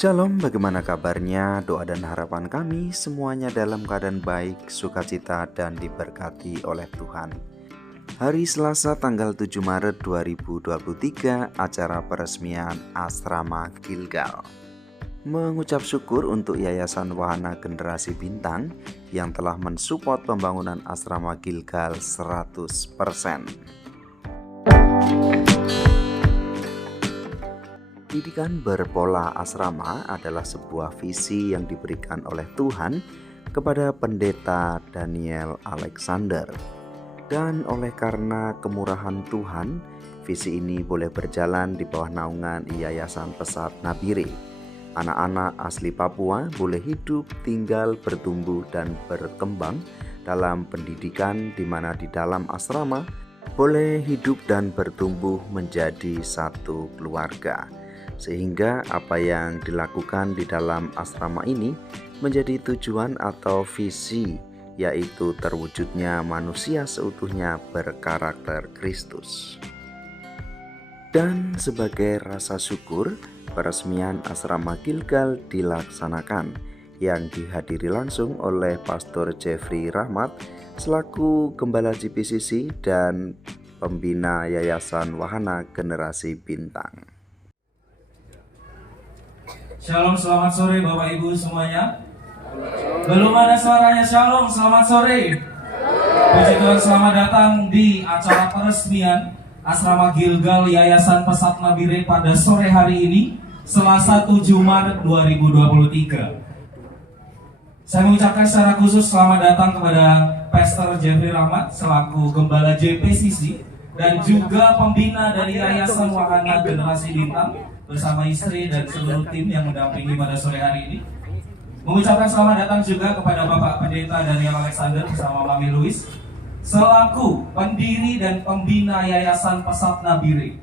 Shalom, bagaimana kabarnya? Doa dan harapan kami semuanya dalam keadaan baik, sukacita, dan diberkati oleh Tuhan. Hari Selasa tanggal 7 Maret 2023, acara peresmian Asrama Gilgal. Mengucap syukur untuk Yayasan Wahana Generasi Bintang yang telah mensupport pembangunan Asrama Gilgal 100%. Pendidikan berpola asrama adalah sebuah visi yang diberikan oleh Tuhan kepada Pendeta Daniel Alexander. Dan oleh karena kemurahan Tuhan, visi ini boleh berjalan di bawah naungan Yayasan Pesat Nabire. Anak-anak asli Papua boleh hidup, tinggal, bertumbuh, dan berkembang dalam pendidikan di mana di dalam asrama boleh hidup dan bertumbuh menjadi satu keluarga. Sehingga apa yang dilakukan di dalam asrama ini menjadi tujuan atau visi, yaitu terwujudnya manusia seutuhnya berkarakter Kristus. Dan sebagai rasa syukur, peresmian Asrama Gilgal dilaksanakan yang dihadiri langsung oleh Pastor Jeffrey Rahmat selaku Gembala GPCC dan Pembina Yayasan Wahana Generasi Bintang. Shalom, selamat sore Bapak Ibu semuanya. Belum ada suaranya. Shalom, selamat sore. Puji Tuhan, selamat datang di acara peresmian Asrama Gilgal Yayasan Pesat Nabire pada sore hari ini, Selasa 7 Maret 2023. Saya mengucapkan secara khusus selamat datang kepada Pastor Jeffrey Rahmat selaku Gembala JPCC dan juga pembina dari Yayasan Wahana Generasi Bintang bersama istri dan seluruh tim yang mendampingi pada sore hari ini. Mengucapkan selamat datang juga kepada Bapak Pendeta Daniel Alexander bersama Mami Louis selaku pendiri dan pembina Yayasan Pesat Nabire.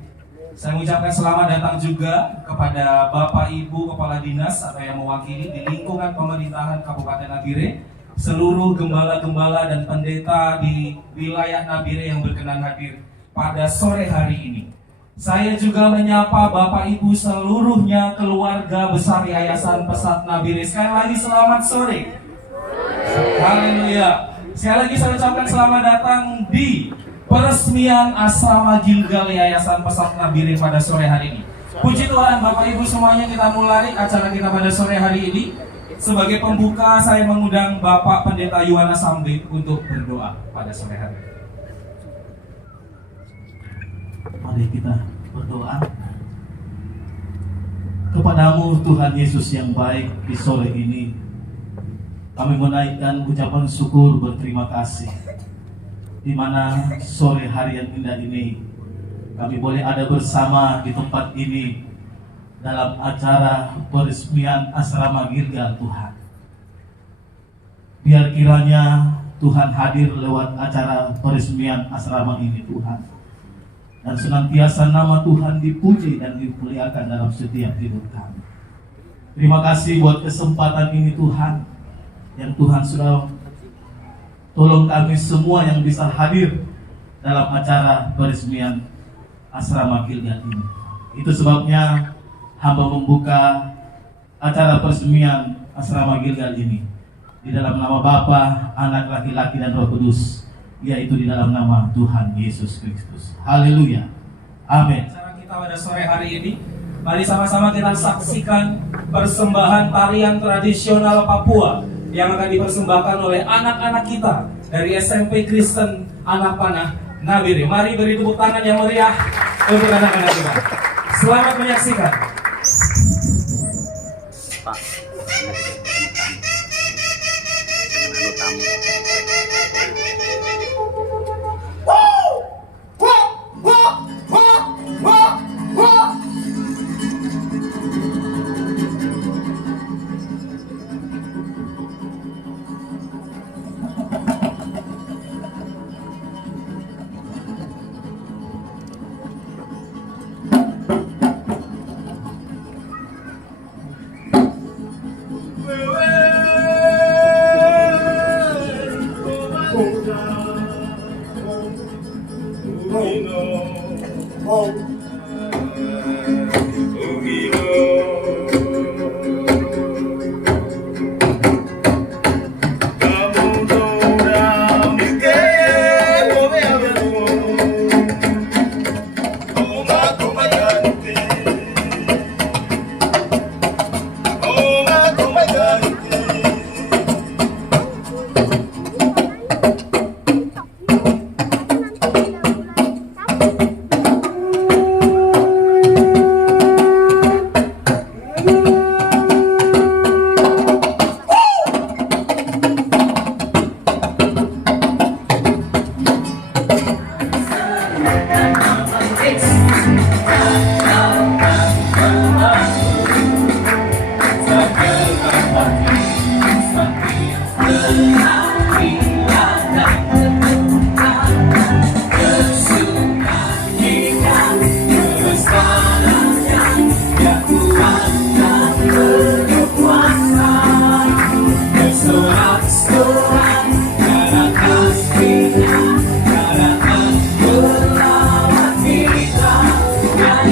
Saya mengucapkan selamat datang juga kepada Bapak Ibu Kepala Dinas atau yang mewakili di lingkungan pemerintahan Kabupaten Nabire, seluruh gembala-gembala dan pendeta di wilayah Nabire yang berkenan hadir pada sore hari ini. Saya juga menyapa Bapak Ibu seluruhnya keluarga besar Yayasan Pesat Nabire. Sekali lagi selamat sore. Haleluya. Sekali lagi saya ucapkan selamat datang di peresmian Asrama Gilgal Yayasan Pesat Nabire pada sore hari ini. Puji Tuhan, Bapak Ibu semuanya, kita mulai acara kita pada sore hari ini. Sebagai pembuka saya mengundang Bapak Pendeta Yohanes Sambe untuk berdoa pada sore hari ini. Mari kita berdoa. Kepadamu Tuhan Yesus yang baik, di sore ini kami menaikkan ucapan syukur berterima kasih, di mana sore hari yang indah ini kami boleh ada bersama di tempat ini dalam acara peresmian Asrama Gilgal. Tuhan, biar kiranya Tuhan hadir lewat acara peresmian asrama ini, Tuhan, dan senantiasa nama Tuhan dipuji dan dimuliakan dalam setiap hidup kami. Terima kasih buat kesempatan ini, Tuhan, yang Tuhan sudah tolong kami semua yang bisa hadir dalam acara peresmian Asrama Gilgal ini. Itu sebabnya hamba membuka acara peresmian Asrama Gilgal ini di dalam nama Bapa, Anak, Laki-laki, dan Roh Kudus, yaitu di dalam nama Tuhan Yesus Kristus. Haleluya. Amin. Acara kita pada sore hari ini, mari sama-sama kita saksikan persembahan tarian tradisional Papua yang akan dipersembahkan oleh anak-anak kita dari SMP Kristen Anak Panah Nabire. Mari beri tepuk tangan yang meriah untuk anak-anak kita. Selamat menyaksikan. Pak,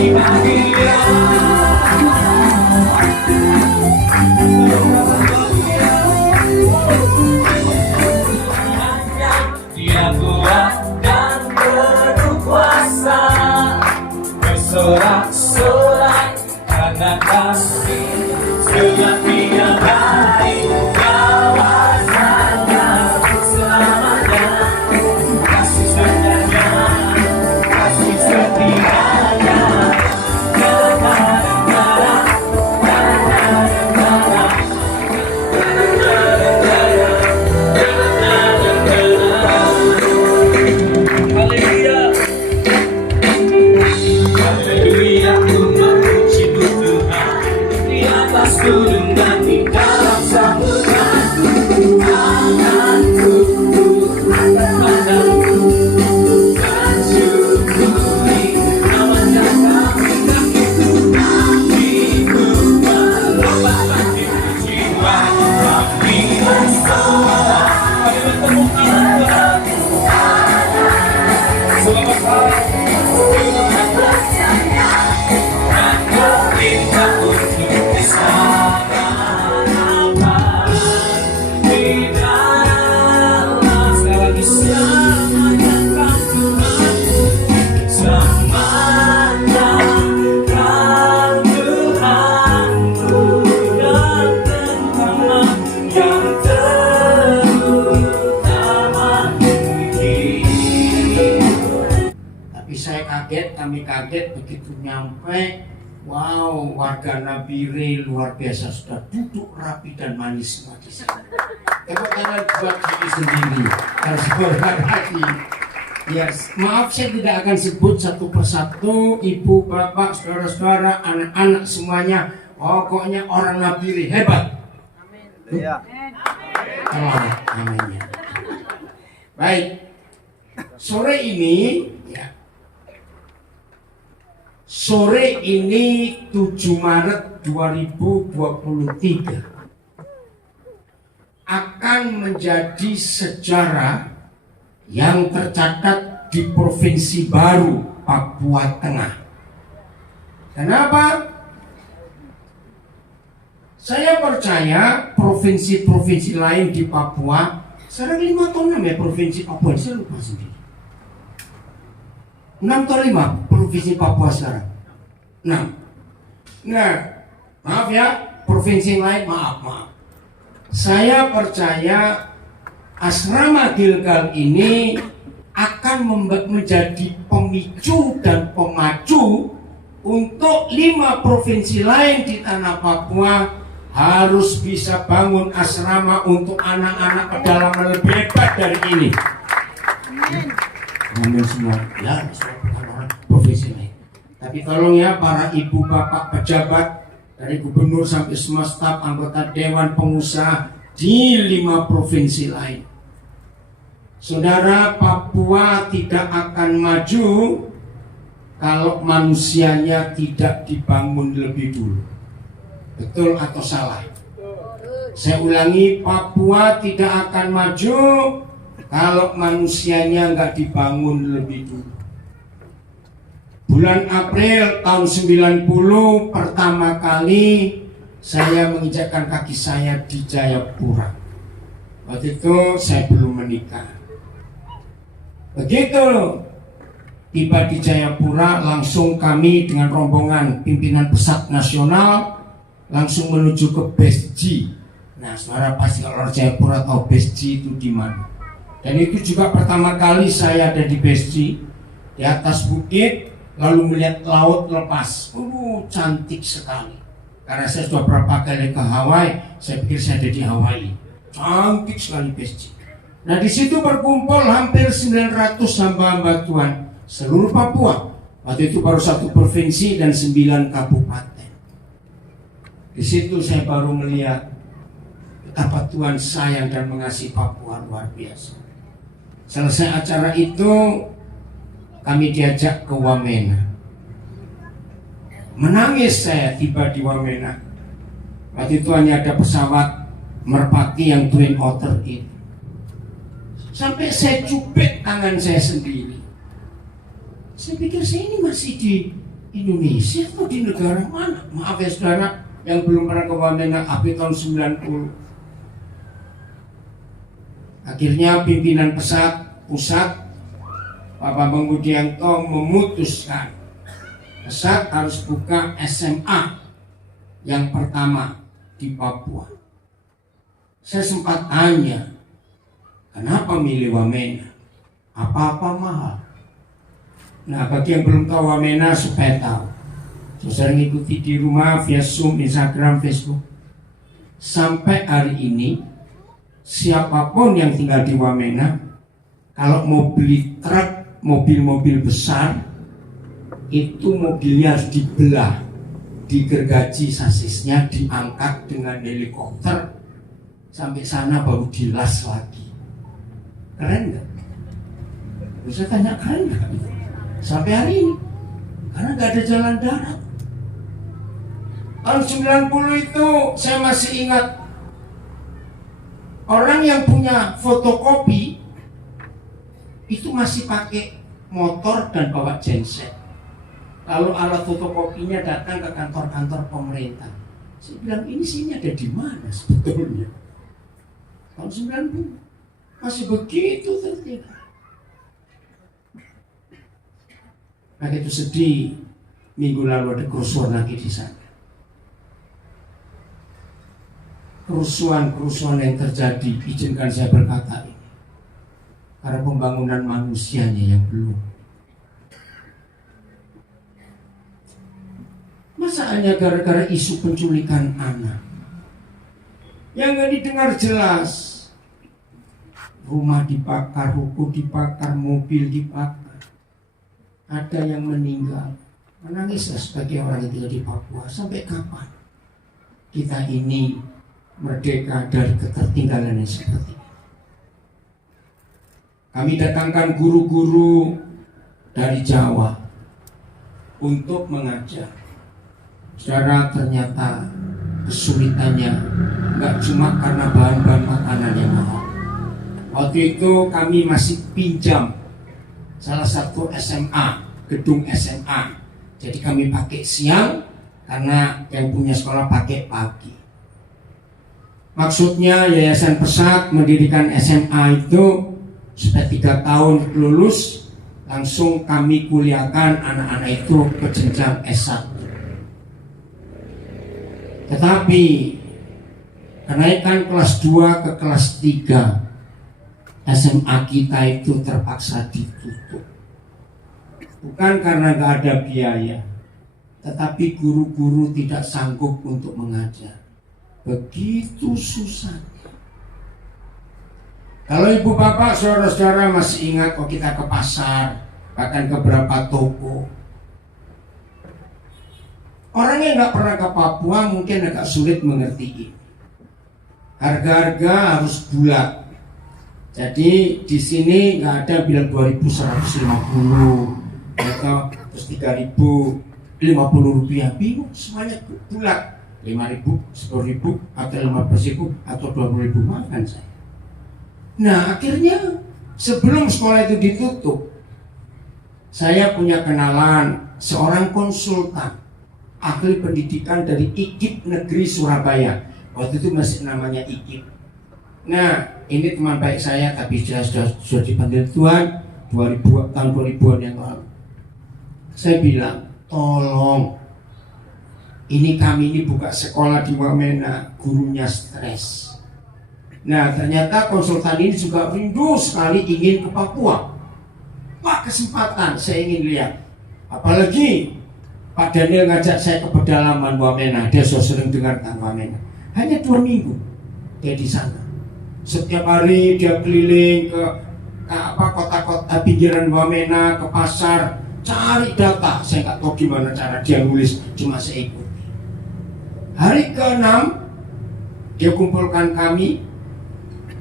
Dia kuat dan berkuasa, bersorak-sorai karena kasih. Sebab Dia baik, kawasannya selamanya. Kasih setianya, kasih setianya, haleluya, ku memuji Tuhan di atas gunung dan di dalam samudra. Tanganku angkat padaku, mensyukuri namanya kami itu. Hatiku melompat jiwa kami bersama kami bertemu Tuhan. Selamat hari minta untuk bisa harapan di dalam segala selamanya kan Tuhanku, selamanya kan Tuhanku, dan terutama yang terutama Tapi saya kaget, kami kaget begitu nyampe. Wow, warga Nabire luar biasa, sudah duduk rapi dan manis semua di sana. Tepuk tangan buat diri sendiri dan sebentar lagi. Yes, maaf saya tidak akan sebut satu persatu, ibu, bapak, saudara-saudara, anak-anak semuanya. Pokoknya orang Nabire hebat. Iya. Oh, amin. Baik, sore ini ya. Sore ini 7 Maret 2023 akan menjadi sejarah yang tercatat di Provinsi Baru, Papua Tengah. Kenapa? Saya percaya provinsi-provinsi lain di Papua, sekarang 5 atau 6 ya provinsi Papua, saya lupa sendiri. 6 atau 5 provinsi Papua sekarang. 6. Nah, maaf ya, provinsi lain maaf. Saya percaya asrama Gilgal ini akan menjadi pemicu dan pemacu untuk 5 provinsi lain di tanah Papua harus bisa bangun asrama untuk anak-anak pedalaman lebih hebat dari ini. Amin semua. Ya, bukan orang provinsi lain. Tapi tolong ya para ibu bapak pejabat dari gubernur sampai semua staf anggota dewan pengusaha di 5 provinsi lain. Saudara, Papua tidak akan maju kalau manusianya tidak dibangun lebih dulu. Betul atau salah? Saya ulangi, Papua tidak akan maju kalau manusianya nggak dibangun lebih dulu. Bulan April tahun 90 pertama kali saya menginjakkan kaki saya di Jayapura. Waktu itu saya belum menikah. Begitu tiba di Jayapura, langsung kami dengan rombongan pimpinan pusat nasional langsung menuju ke BESG. Nah, saudara pasti kalau orang Jayapura tahu BESG itu di mana. Dan itu juga pertama kali saya ada di BESG, di atas bukit, lalu melihat laut lepas. Cantik sekali. Karena saya sudah berapa kali ke Hawaii, saya pikir saya ada di Hawaii. Cantik sekali BESG. Nah, di situ berkumpul hampir 900 hamba-hamba Tuhan seluruh Papua. Waktu itu baru 1 provinsi dan 9 kabupaten. Di situ saya baru melihat betapa Tuhan sayang dan mengasihi Papua luar biasa. Selesai acara itu, kami diajak ke Wamena. Menangis saya tiba di Wamena. Waktu itu hanya ada pesawat Merpati yang Twin Otter itu. Sampai saya cubit tangan saya sendiri. Saya pikir saya ini masih di Indonesia atau di negara mana? Maaf ya saudara yang belum pernah ke Wamena akhir tahun 90. Akhirnya pimpinan pusat Pak Bambang Budianto memutuskan Pesat harus buka SMA yang pertama di Papua. Saya sempat tanya, kenapa milih Wamena? Apa-apa mahal. Nah, bagi yang belum tahu Wamena supaya tahu, saya ngikuti di rumah via Zoom, Instagram, Facebook. Sampai hari ini, siapapun yang tinggal di Wamena, kalau mau beli truk, mobil-mobil besar, itu mobilnya harus dibelah, digergaji sasisnya, diangkat dengan helikopter sampai sana baru dilas lagi. Keren nggak? Bisa tanya keren nggak? Sampai hari ini, karena nggak ada jalan darat. Tahun 90 itu saya masih ingat, orang yang punya fotokopi itu masih pakai motor dan bawa genset. Lalu alat fotokopinya datang ke kantor-kantor pemerintah. Saya bilang, ini ada di mana sebetulnya? Tahun 90 masih begitu ternyata. Nah, itu sedih. Minggu lalu ada kerusuhan lagi di sana. Kerusuhan yang terjadi, izinkan saya berkata ini, karena pembangunan manusianya yang belum. Masa hanya gara-gara isu penculikan anak yang gak didengar jelas? Rumah dibakar, ruko dibakar, mobil dibakar, ada yang meninggal. Menangislah sebagai orang yang tinggal di Papua. Sampai kapan kita ini merdeka dari ketertinggalan yang seperti ini? Kami datangkan guru-guru dari Jawa untuk mengajar. Saudara, ternyata kesulitannya nggak cuma karena bahan-bahan makanan yang mahal. Waktu itu kami masih pinjam salah satu SMA, gedung SMA. Jadi kami pakai siang karena yang punya sekolah pakai pagi. Maksudnya Yayasan Pesat mendirikan SMA itu supaya 3 tahun lulus langsung kami kuliahkan anak-anak itu ke jenjang S1. Tetapi kenaikan kelas 2 ke kelas 3 SMA kita itu terpaksa ditutup. Bukan karena gak ada biaya, tetapi guru-guru tidak sanggup untuk mengajar. Begitu susahnya. Kalau ibu bapak saudara-saudara masih ingat kok kita ke pasar, bahkan ke beberapa toko, orang yang nggak pernah ke Papua mungkin agak sulit mengerti ini. Harga-harga harus bulat. Jadi di sini nggak ada bilang 2.150 atau terus 3.050 rupiah, bingung, semuanya bulat. 5.000, 10.000 atau 15.000 atau 20.000 makan saya. Nah, akhirnya sebelum sekolah itu ditutup, saya punya kenalan seorang konsultan ahli pendidikan dari IKIP Negeri Surabaya. Waktu itu masih namanya IKIP. Nah, ini teman baik saya, tapi sudah dipanggil Tuhan 2000, tahun 2000-an yang lalu. Saya bilang, tolong, ini kami ini buka sekolah di Wamena, gurunya stres. Nah, ternyata konsultan ini juga rindu sekali ingin ke Papua. Wah, kesempatan saya ingin lihat. Apalagi Pak Daniel ngajak saya ke pedalaman Wamena. Dia sudah sering dengarkan Wamena. Hanya 2 minggu dia di sana. Setiap hari dia keliling ke kota-kota pinggiran Wamena, ke pasar, cari data. Saya nggak tahu gimana cara dia nulis, cuma saya ikut. Hari ke-6 dia kumpulkan kami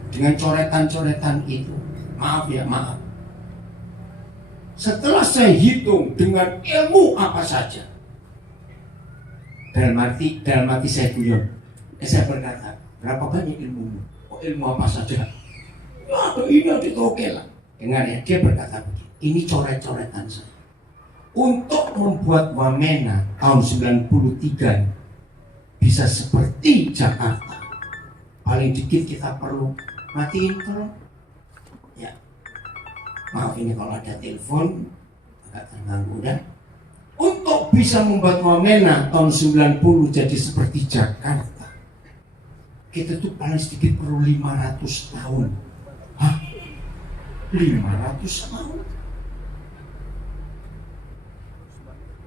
dengan coretan-coretan itu. Maaf ya, maaf. Setelah saya hitung dengan ilmu apa saja, dalam arti saya guyon. Saya berkata, berapa banyak ilmumu? Oh, ilmu apa saja? Ya, ini aja oke lah. Dengar ya, dia berkata begini, ini coret-coretan saya. untuk membuat Wamena tahun 93 bisa seperti Jakarta, paling dikit kita perlu matiin tolong. Ya, maaf ini kalau ada telepon agak terganggu dan untuk bisa membuat Wamena tahun 90 jadi seperti Jakarta, kita tuh paling sedikit perlu 500 tahun. Hah? 500 tahun?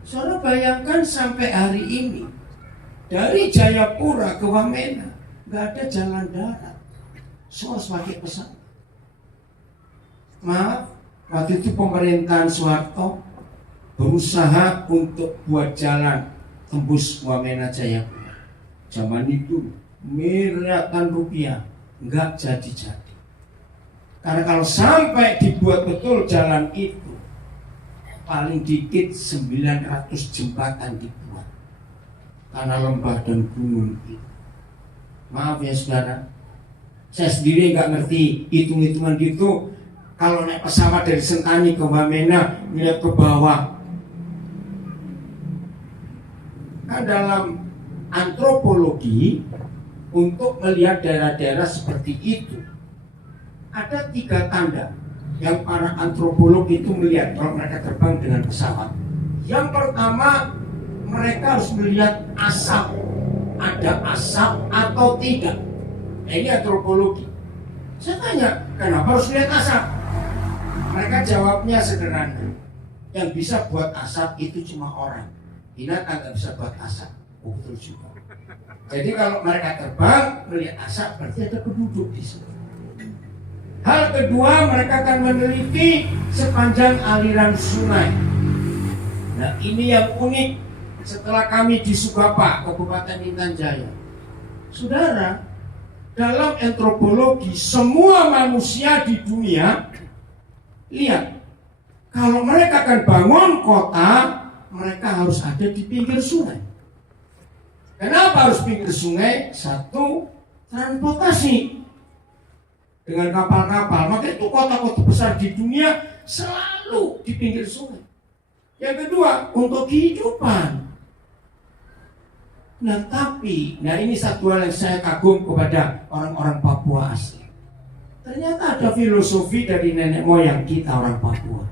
Saudara bayangkan sampai hari ini dari Jayapura ke Wamena nggak ada jalan darat, semua pakai pesawat. Maaf, waktu itu pemerintahan Soeharto berusaha untuk buat jalan tembus Wamena Jayapura. Zaman itu miliaran rupiah, nggak jadi-jadi. Karena kalau sampai dibuat betul jalan itu, paling dikit 900 jembatan dibuat karena lembah dan gunung itu. Maaf ya saudara, saya sendiri nggak ngerti hitung-hitungan gitu. Kalau naik pesawat dari Sentani ke Wamena, melihat ke bawah, kan dalam antropologi untuk melihat daerah-daerah seperti itu ada 3 tanda yang para antropolog itu melihat kalau mereka terbang dengan pesawat. Yang pertama, mereka harus melihat asap, ada asap atau tidak. Nah, ini antropologi. Saya tanya, kenapa harus lihat asap? Mereka jawabnya sederhana, yang bisa buat asap itu cuma orang, binatang nggak bisa buat asap. Oh, betul juga. Jadi kalau mereka terbang melihat asap, berarti ada penduduk di situ. Hal kedua, mereka akan meneliti sepanjang aliran sungai. Nah, ini yang unik setelah kami di Sugapa, Kabupaten Intan Jaya. Saudara, dalam antropologi semua manusia di dunia, lihat, kalau mereka akan bangun kota, mereka harus ada di pinggir sungai. Kenapa harus pinggir sungai? Satu, transportasi dengan kapal-kapal. Maka itu kota-kota besar di dunia selalu di pinggir sungai. Yang kedua, untuk kehidupan. Nah tapi, ini satu hal yang saya kagum kepada orang-orang Papua asli. Ternyata ada filosofi dari nenek moyang kita orang Papua.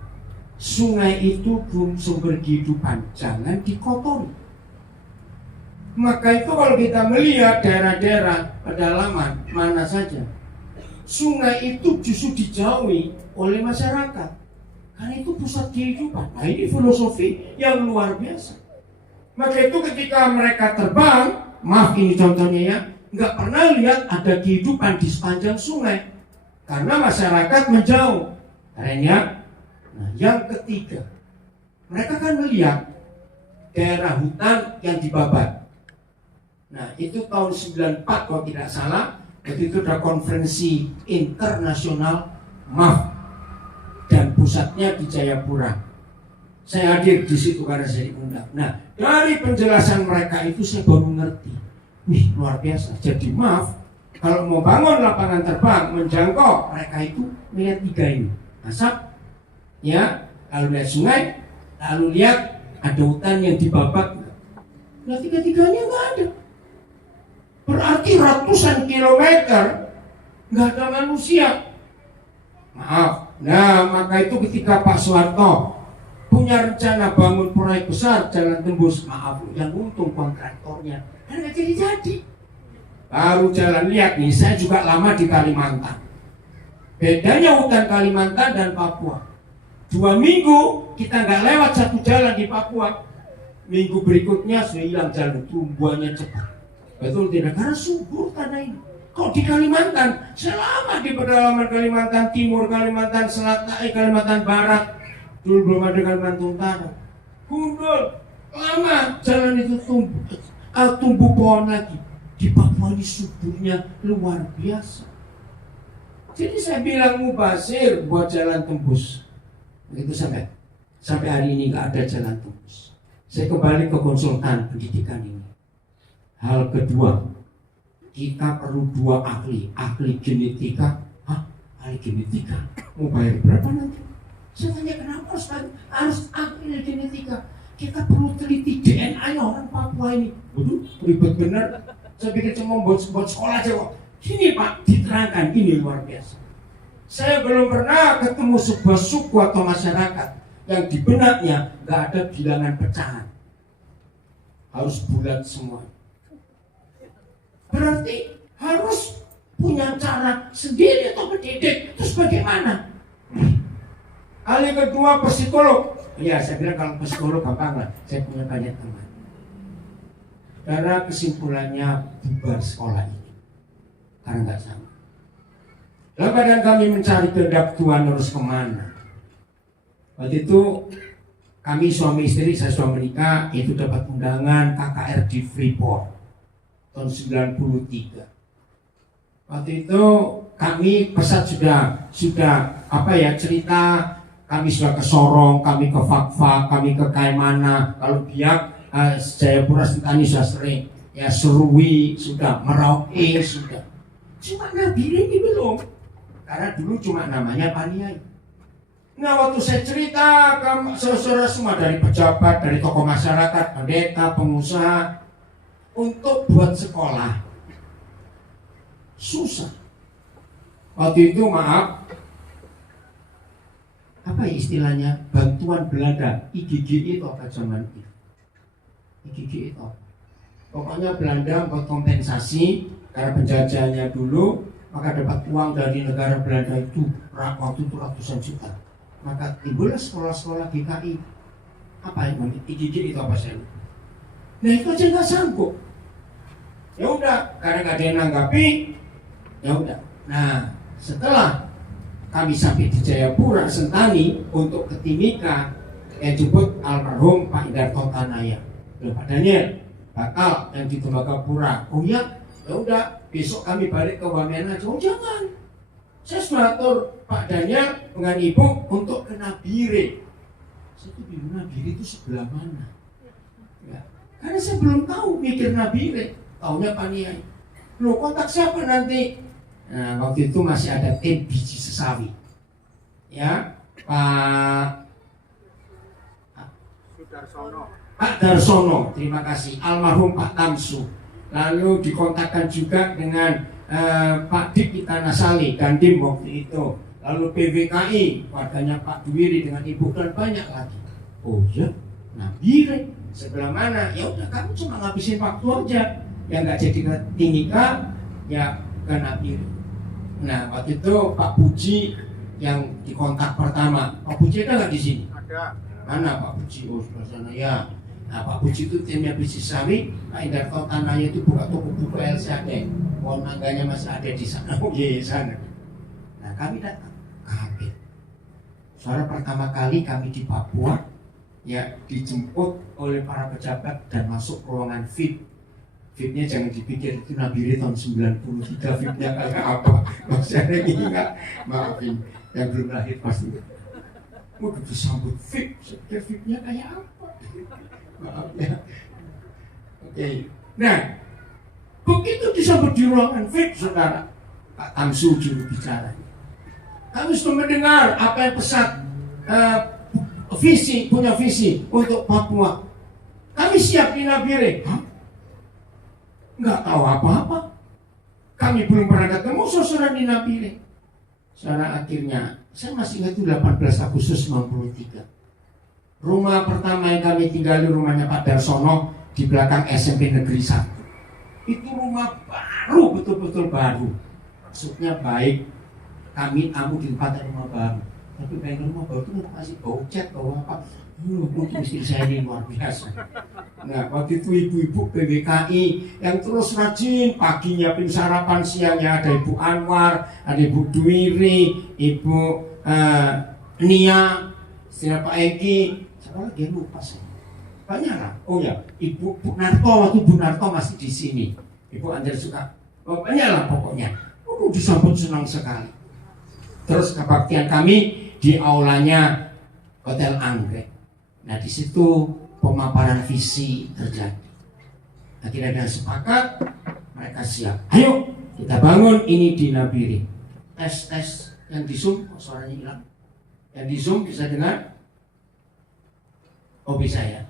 Sungai itu sumber kehidupan, jangan dikotori. Maka itu kalau kita melihat daerah-daerah pedalaman mana saja, sungai itu justru dijauhi oleh masyarakat karena itu pusat kehidupan. Nah ini filosofi yang luar biasa. Maka itu ketika mereka terbang, maaf ini contohnya ya, nggak pernah lihat ada kehidupan di sepanjang sungai karena masyarakat menjauh. Karena yang ketiga, mereka kan melihat daerah hutan yang dibabat. Nah itu tahun 94 kalau tidak salah. Jadi itu ada konferensi internasional MAF dan pusatnya di Jayapura. Saya hadir di situ karena saya diundang. Nah, dari penjelasan mereka itu saya baru ngerti. Wih, luar biasa. Jadi MAF kalau mau bangun lapangan terbang menjangkau mereka itu melihat 3 ini. Asap, ya, lalu lihat sungai, lalu lihat ada hutan yang dibabat. Nah, 3-tiganya nggak ada. Berarti ratusan kilometer nggak ada manusia. Maaf. Nah, maka itu ketika Pak Soeharto punya rencana bangun proyek besar jalan tembus, maaf, yang untung kontraktornya kan nggak jadi. Baru jalan, lihat nih, saya juga lama di Kalimantan. Bedanya hutan Kalimantan dan Papua. 2 minggu kita nggak lewat satu jalan di Papua. Minggu berikutnya sudah hilang jalan, tumbuhannya cepat. Betul tidak? Karena subur tanah ini. Kok di Kalimantan? Selama di pedalaman Kalimantan Timur, Kalimantan Selatan, Kalimantan Barat, dulu belum ada Kalimantan Utara. Gundul, lama jalan itu tumbuh pohon lagi. Di Papua ini suburnya luar biasa. Jadi saya bilang mubazir buat jalan tembus. Begitu sampai hari ini nggak ada jalan tembus. Saya kembali ke konsultan pendidikan ini. Hal kedua, kita perlu 2 ahli genetika. Ahli genetika mau bayar berapa nanti? Saya tanya kenapa harus ambil genetika? Kita perlu teliti DNA-nya orang Papua ini. Waduh, ribet bener. Saya pikir cuma buat sekolah aja kok. Sini Pak, diterangkan, ini luar biasa. Saya belum pernah ketemu sebuah suku atau masyarakat yang di benaknya nggak ada bilangan pecahan. Harus bulat semua. Berarti harus punya cara sendiri untuk mendidik. Terus bagaimana? Hal yang kedua, psikolog. Ya, saya bilang kalau psikolog gampang lah. Saya punya banyak teman. Karena kesimpulannya bubar sekolah ini. Karena nggak sama. Lalu kadang kami mencari kehendak Tuhan harus kemana. Waktu itu kami suami istri, saya sudah menikah, itu dapat undangan KKR di Freeport tahun 93. Waktu itu kami pesat sudah cerita. Kami sudah ke Sorong, kami ke Fakfak, kami ke Kaimana. Kalau Biak, Jayapura Sentani sudah sering. Ya Serui sudah, Merauke sudah. Cuma Nabire ini belum. Karena dulu cuma namanya Paniai. Nah waktu saya cerita ke saudara semua dari pejabat, dari tokoh masyarakat, pendeta, pengusaha, untuk buat sekolah susah. Waktu itu maaf, apa istilahnya, bantuan Belanda, IGG itu apa zaman itu? IGG itu pokoknya Belanda buat kompensasi karena penjajahannya dulu, maka dapat uang dari negara Belanda itu waktu itu ratusan juta. Maka timbullah sekolah-sekolah GKI. Apa yang IGG itu apa saya? Nah itu aja nggak sanggup. Ya udah, karena nggak ada yang nanggapi, ya udah. Nah setelah kami sampai di Jayapura Sentani untuk ke Timika, yang jemput almarhum Pak Indarto Tanaya. Pak Daniel bakal yang di Tembagapura. Oh ya, ya udah besok kami balik ke Wamena. Oh jangan, saya sudah atur Pak Daniel dengan Ibu untuk ke Nabire. Saya tuh bingung Nabire itu sebelah mana? Ya, karena saya belum tahu mikir Nabire, taunya Paniai. Loh kontak siapa nanti? Nah, waktu itu masih ada tim biji sesawi. Ya, Pak Darsono, terima kasih. Almarhum Pak Tamsu. Lalu dikontakkan juga dengan Pak Dik Itanasali, Dandim waktu itu. Lalu PWKI, warganya Pak Dwiri dengan Ibu dan banyak lagi. Oh ya, Nabire sebelah mana? Ya udah kamu cuma ngabisin waktu aja. Yang nggak jadi ke Timika, ya ke Nabire. Nah waktu itu Pak Puji yang dikontak pertama. Pak Puji ada nggak di sini? Ada. Mana Pak Puji? Oh sebelah sana ya. Nah Pak Puji itu timnya biji sawi. Pak Indarto Tanaya itu buka toko buku LCD. Pohon mangganya masih ada di sana. Oh iya sana. Nah kami datang kaget. Suara pertama kali kami di Papua, ya dijemput oleh para pejabat dan masuk ruangan VIP. VIP-nya jangan dipikir itu Nabire tahun 93, VIP-nya kayak apa? Masih ada yang ingat, maafin yang belum lahir pasti. Waduh disambut VIP, saya VIP-nya kayak apa? Maaf ya. Oke. Nah, begitu disambut di ruangan VIP, saudara, Pak Tamsu juru bicara. Kami sudah mendengar apa yang pesan punya visi untuk Papua. Kami siap di Nabire. Hah? Nggak tahu apa-apa. Kami belum pernah ketemu saudara di Nabire. Saudara akhirnya, saya masih ingat itu 18 Agustus 93. Rumah pertama yang kami tinggali rumahnya Pak Darsono di belakang SMP Negeri 1. Itu rumah baru, betul-betul baru. Maksudnya baik. Kami tamu di tempat rumah baru. Tapi pengen rumah baru itu masih bau cat, bau apa. Mungkin istri saya ini luar biasa. Nah waktu itu ibu-ibu PWKI yang terus rajin, pagi nyiapin sarapan, siangnya ada Ibu Anwar, ada Ibu Dwiri, Ibu Nia, istilah Pak Eki, siapa lagi yang lupa saya? Banyak lah. Oh ya, Ibu Bu Narto, waktu Bu Narto masih di sini. Ibu Andri suka. Oh banyak lah pokoknya. Disambut senang sekali. Terus kebaktian kami di aulanya Hotel Anggrek. Nah di situ pemaparan visi terjadi. Akhirnya ada sepakat, mereka siap. Ayo kita bangun ini di Nabire. Tes yang di Zoom, suaranya hilang. Yang di Zoom bisa dengar? Oh bisa ya.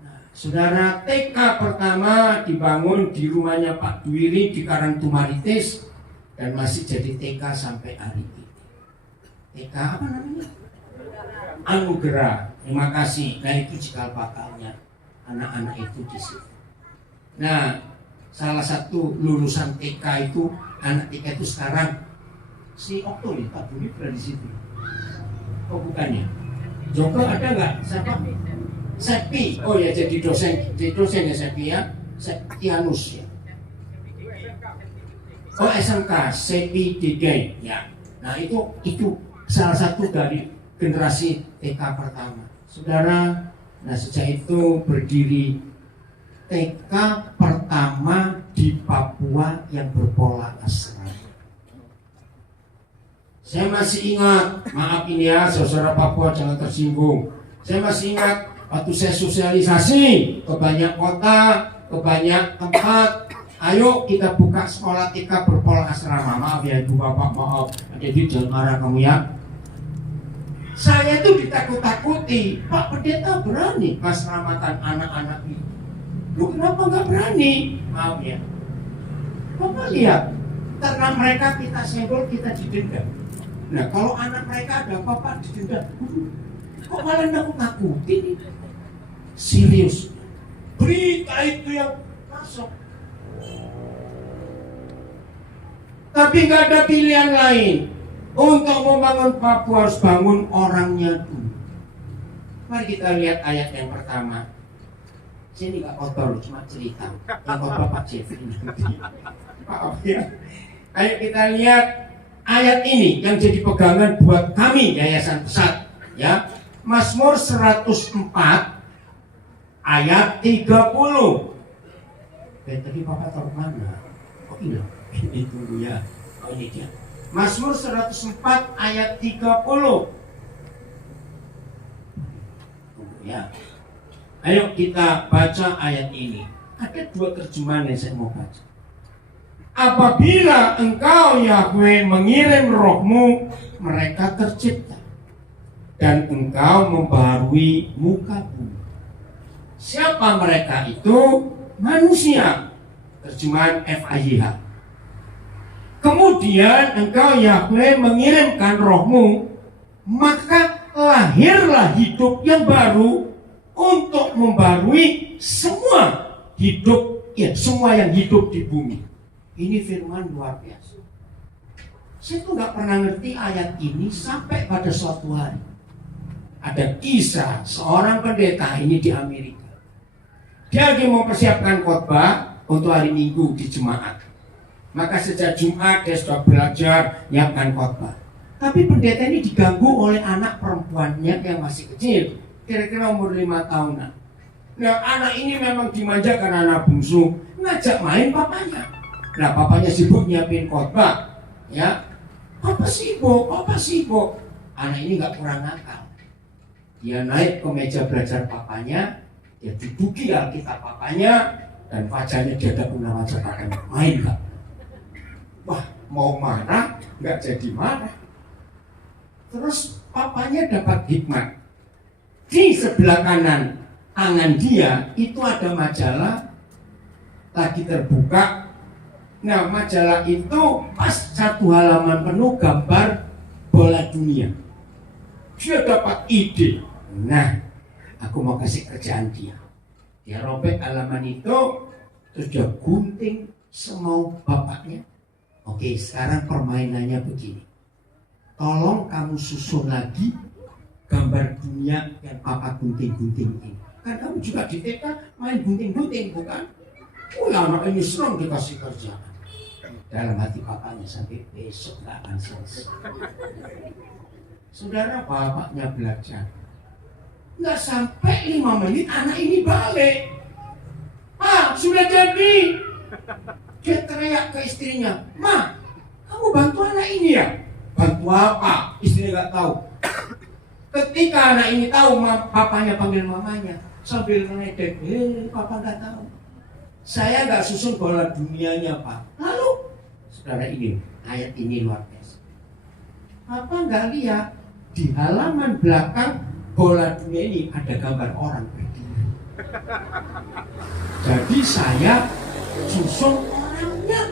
Nah, saudara, TK pertama dibangun di rumahnya Pak Dwiri di Karangtumaritis dan masih jadi TK sampai hari ini. TK apa namanya? Anugerah. Terima kasih. Nah itu cikal bakalnya anak-anak itu di situ. Nah, salah satu lulusan TK itu, anak TK itu sekarang si Okto ya, Pak Budi berada di situ. Oh bukannya? Joko ada nggak? Siapa? Sepi. Oh ya jadi dosen ya Sepi ya. Septianus ya. Oh SMK, Sepi Dede ya. Nah itu salah satu dari generasi TK pertama. Saudara, nah sejak itu berdiri TK pertama di Papua yang berpola asrama. Saya masih ingat, maaf ini ya saudara Papua jangan tersinggung. Saya masih ingat waktu saya sosialisasi ke banyak kota, ke banyak tempat. Ayo kita buka sekolah TK berpola asrama. Maaf ya ibu bapak, maaf. Jadi jangan marah kamu ya. Saya itu ditakut-takuti, Pak Pendeta berani mengasramakan anak-anak ini. Lu kenapa nggak berani? Maaf ya. Bapak lihat, karena mereka kita senggol, kita didenda. Nah kalau anak mereka ada apa-apa didenda, kok malah nakut-nakutin? Serius. Berita itu yang masuk. Tapi nggak ada pilihan lain. Untuk membangun Papua harus bangun orangnya dulu. Mari kita lihat ayat yang pertama. Sini nggak kotor, cuma cerita. Yang kotor Pak Jeffrey nanti. Maaf ya. Ayo kita lihat ayat ini yang jadi pegangan buat kami Yayasan Pesat. Ya, Mazmur 104 ayat 30. Tadi Bapak tahu mana? Oh ini, ini tunggu ya. Oh ini dia. Mazmur 104 ayat 30. Ya. Ayo kita baca ayat ini. Ada dua terjemahan yang saya mau baca. Apabila engkau Yahweh mengirim rohmu, mereka tercipta. Dan engkau membaharui muka bumi. Siapa mereka itu? Manusia. Terjemahan FIH. Kemudian engkau Yahweh mengirimkan rohmu, maka lahirlah hidup yang baru untuk membarui semua hidup, ya semua yang hidup di bumi. Ini firman luar biasa. Saya tuh nggak pernah ngerti ayat ini sampai pada suatu hari. Ada kisah seorang pendeta ini di Amerika. Dia lagi mempersiapkan khotbah untuk hari Minggu di jemaat. Maka sejak Jumat dia sudah belajar nyiapkan khotbah. Tapi pendeta ini diganggu oleh anak perempuannya yang masih kecil, kira-kira umur 5 tahunan. Nah anak ini memang dimanja karena anak bungsu, ngajak main papanya. Nah papanya sibuk nyiapin khotbah, ya. Papa sibuk. Anak ini nggak kurang akal. Dia naik ke meja belajar papanya, dia duduki Alkitab papanya, dan wajahnya dia ada guna wajah papanya. Main nggak? Wah, mau marah, nggak jadi marah. Terus papanya dapat hikmat. Di sebelah kanan tangan dia itu ada majalah lagi terbuka. Nah, majalah itu pas satu halaman penuh gambar bola dunia. Dia dapat ide. Nah, aku mau kasih kerjaan dia. Dia robek halaman itu, terus dia gunting semau bapaknya. Oke, sekarang permainannya begini. Tolong kamu susun lagi gambar dunia yang papa gunting-gunting ini. Kan kamu juga di TK main gunting-gunting, bukan? Anak ini senang dikasih kerjaan. Dalam hati papanya sampai besok gak akan selesai. Saudara, bapaknya belajar. Nggak sampai 5 menit anak ini balik. Ah, sudah jadi. Dia teriak ke istrinya, "Ma, kamu bantu anak ini ya?" "Bantu apa?" Istrinya nggak tahu. Ketika anak ini tahu, papanya panggil mamanya sambil meledek, papa nggak tahu. Saya nggak susun bola dunianya, Pak. Lalu, saudara ini, ayat ini luar biasa. Papa nggak lihat di halaman belakang bola dunia ini ada gambar orang berdiri. Jadi saya susun orangnya.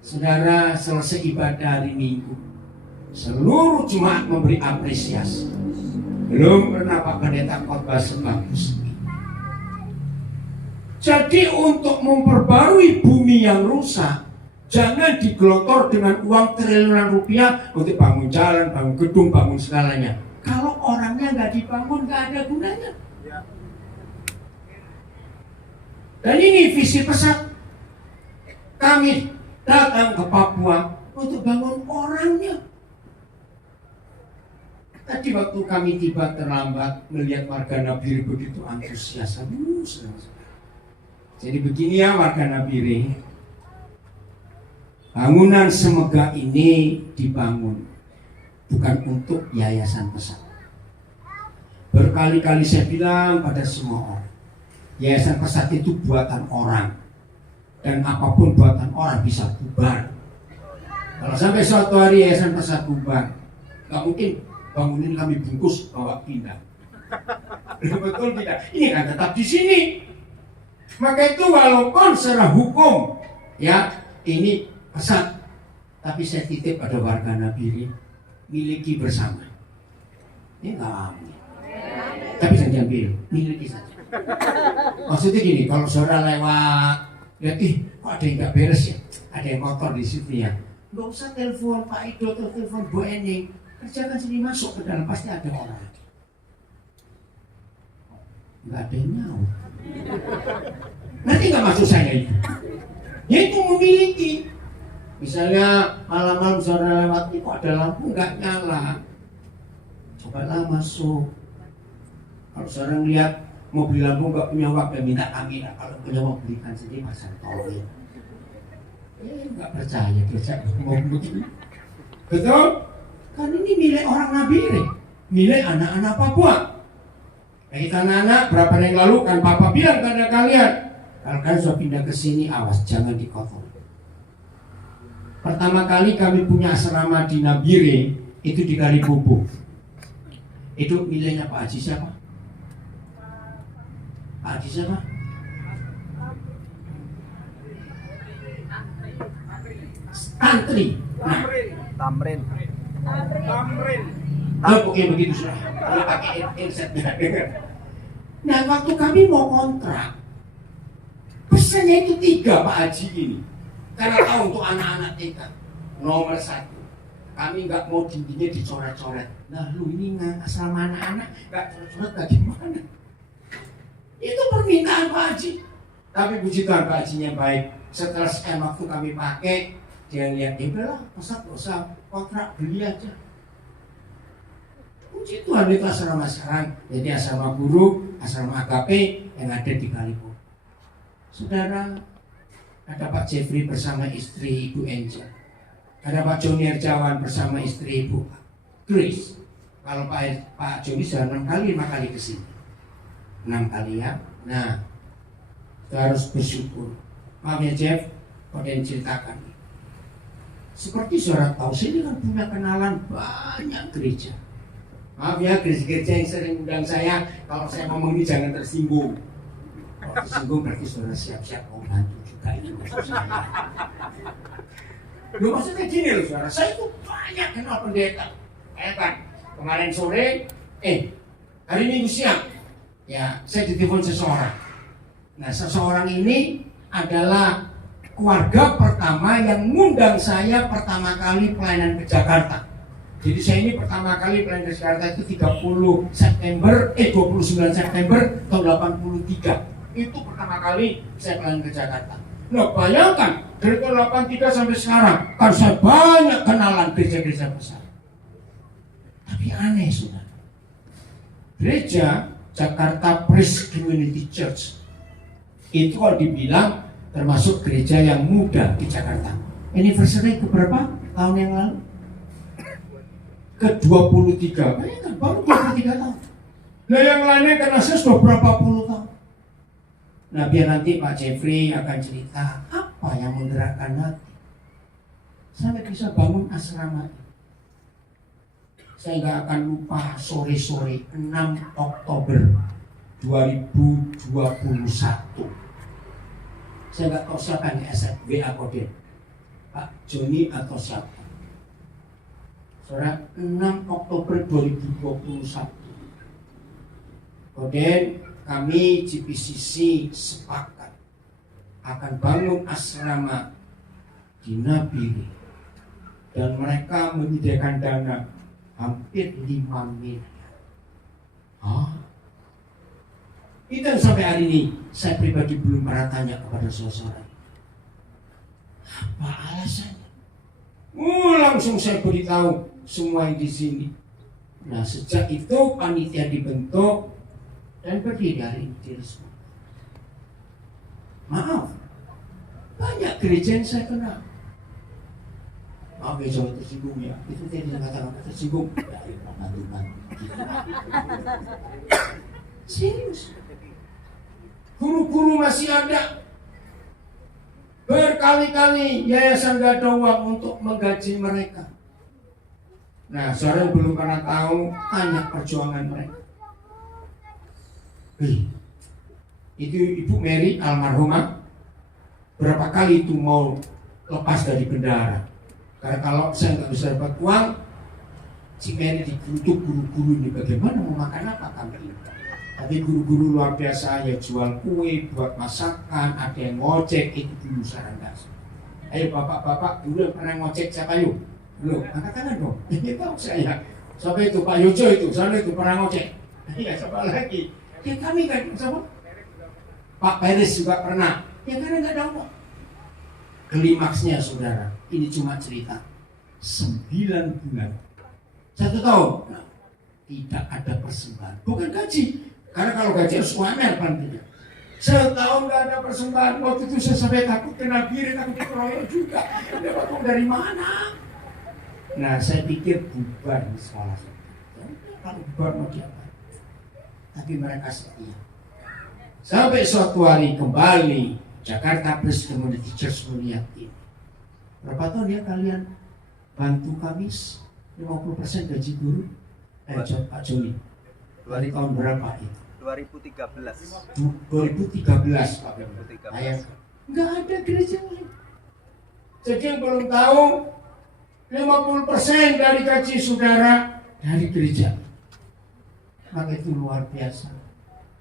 Saudara, selesai ibadah hari Minggu, seluruh jemaat memberi apresiasi. Belum pernah Pak Pendeta khotbah sebagus ini. Jadi untuk memperbarui bumi yang rusak, jangan digelotor dengan uang triliunan rupiah untuk bangun jalan, bangun gedung, bangun segalanya. Kalau orangnya nggak dibangun, nggak ada gunanya. Dan ini visi pesat kami datang ke Papua untuk bangun orangnya. Tadi waktu kami tiba terlambat, melihat warga Nabire begitu antusias. Jadi begini ya warga Nabire, bangunan semegah ini dibangun bukan untuk yayasan pesat. Berkali-kali saya bilang pada semua orang, yayasan pesat itu buatan orang, dan apapun buatan orang bisa bubar. Kalau sampai suatu hari yayasan pesat bubar, nggak mungkin bangunin kami bungkus bawa pindah. Betul tidak? Ini kan tetap di sini. Maka itu walaupun secara hukum ya ini pesat, tapi saya titip pada warga Nabire, miliki bersama. Ini nggak amin. Tapi jangan diambil, miliki saja. Maksudnya gini, kalau saudara lewat, lihat, kok ada yang nggak beres ya? Ada yang kotor di situ ya. Nggak usah telepon Pak Ido atau telepon Bu Ening, kerjakan sini, masuk ke dalam, pasti ada orang. Nggak ada yang nyawa. Nanti nggak masuk saya itu. Yaitu memiliki. Misalnya malam-malam saudara lewat, kok ada lampu nggak nyala, cobalah masuk. Kalau saudara lihat mobil lampu nggak punya waktu, minta kami. Kalau punya mau belikan sendiri pasang tol ya. Nggak percaya dia ngomong begini. Betul? Kan ini milik orang Nabire, milik anak-anak Papua. Kita anak-anak berapa hari yang lalu kan Papa bilang kepada kalian, kalau kalian sudah pindah ke sini, awas jangan dikotor. Pertama kali kami punya asrama di Nabire itu di Kalibobo. Itu miliknya Pak Haji siapa? Pak Haji siapa? Tantri. Nah, Tamrin. pokoknya begitu sudah. Kalau pakai headset tidak dengar. Nah, waktu kami mau kontrak, pesannya itu 3 Pak Haji ini. Karena tahu untuk anak-anak TK nomor 1, kami nggak mau dindingnya dicoret-coret. Nah, lu ini asrama anak-anak nggak coret-coret bagaimana? Itu permintaan Pak Haji. Tapi puji Tuhan Pak Hajinya baik. Setelah sekian waktu kami pakai, dia lihat, ya udahlah, masa nggak usah kontrak, beli aja. Puji Tuhan itu asrama sekarang jadi asrama guru, asrama AKP yang ada di Kalibobo. Saudara, ada Pak Jeffrey bersama istri Ibu Angel, ada Pak Joni Erjawan bersama istri Ibu Grace. Kalau Pak Joni sudah 6 kali, 5 kali kesini, 6 kali ya. Nah, kita harus bersyukur. Maaf ya Jeff, kau yang ceritakan. Seperti saudara tahu, saya kan punya kenalan banyak gereja. Maaf ya, gereja-gereja yang sering undang saya, kalau saya ngomong ini jangan tersinggung. Kalau tersinggung berarti saudara siap-siap mau bantu juga, itu maksud saya. Loh, maksudnya gini loh saudara, saya itu banyak kenal pendeta. Kayak kan, kemarin sore, hari Minggu siang, ya saya ditelepon seseorang. Nah, seseorang ini adalah keluarga pertama yang ngundang saya pertama kali pelayanan ke Jakarta. Jadi saya ini pertama kali pelayanan ke Jakarta itu 29 September tahun 83. Itu pertama kali saya pelayanan ke Jakarta. Nah, bayangkan dari tahun 83 sampai sekarang kan saya banyak kenalan gereja-gereja besar. Tapi aneh sudah. Gereja Jakarta Praise Community Church itu kalau dibilang termasuk gereja yang muda di Jakarta. Anniversary keberapa tahun yang lalu? Ke-23. Bayangkan, baru 23 tahun. Nah yang lainnya karena saya sudah berapa puluh tahun. Nah biar nanti Pak Jeffrey akan cerita apa yang menggerakkan hati. sampai bisa bangun asrama. Saya nggak akan lupa sore-sore 6 Oktober 2021. Saya nggak tahu siapa yang WA kode, Pak Joni atau siapa. Saudara, 6 Oktober 2021. Kemudian kami GPCC sepakat akan bangun asrama di Nabire, dan mereka menyediakan dana hampir 5 miliar. Itu yang sampai hari ini saya pribadi belum pernah tanya kepada saudara. Apa alasannya? Langsung saya beritahu semua yang di sini. Nah, sejak itu panitia dibentuk dan berdiri hari ini resmi. Maaf, banyak gereja yang saya kenal. Maaf ya, jangan tersinggung ya. Itu tadi kata-kata tersinggung. Ya, bantu-bantu. Serius. Guru-guru masih ada. Berkali-kali yayasan gak ada uang untuk menggaji mereka. Nah, saudara yang belum pernah tahu, tanya perjuangan mereka. Itu Ibu Mary almarhumah berapa kali itu mau lepas dari bendahara. Karena kalau saya nggak bisa dapat uang, si Mary dikutuk guru-guru ini bagaimana mau makan apa kami. Tapi guru-guru luar biasa ya, jual kue, buat masakan, ada yang ngojek, itu dulu saran dasar. Ayo bapak-bapak dulu yang pernah ngojek siapa yuk? Belum, angkat tangan dong. Ini tahu saya. Siapa itu? Pak Yojo itu, sana itu pernah ngojek. Iya, siapa lagi? Ya kami kan sama. Pak Peres juga pernah. Ya karena nggak ada uang. Klimaksnya saudara, ini cuma cerita 9 bulan, 1 tahun. Nah, tidak ada persembahan, bukan gaji. Karena kalau gaji harus UMR pantinya. Setahun nggak ada persembahan. Waktu itu saya sampai takut kena birit, takut dikeroyok juga. Dapat uang dari mana? Nah, saya pikir bubar di sekolah. Kalau bubar mau diapa? Tapi mereka setia. Sampai suatu hari kembali Jakarta Press Community Church melihat ini. Berapa tahun ya kalian bantu kami 50% gaji guru? Pak Joni. Dari tahun berapa itu? 2013. 2013 Pak. 2013. Enggak ada gereja lain. Jadi yang belum tahu, 50% dari gaji saudara dari gereja. Maka itu luar biasa.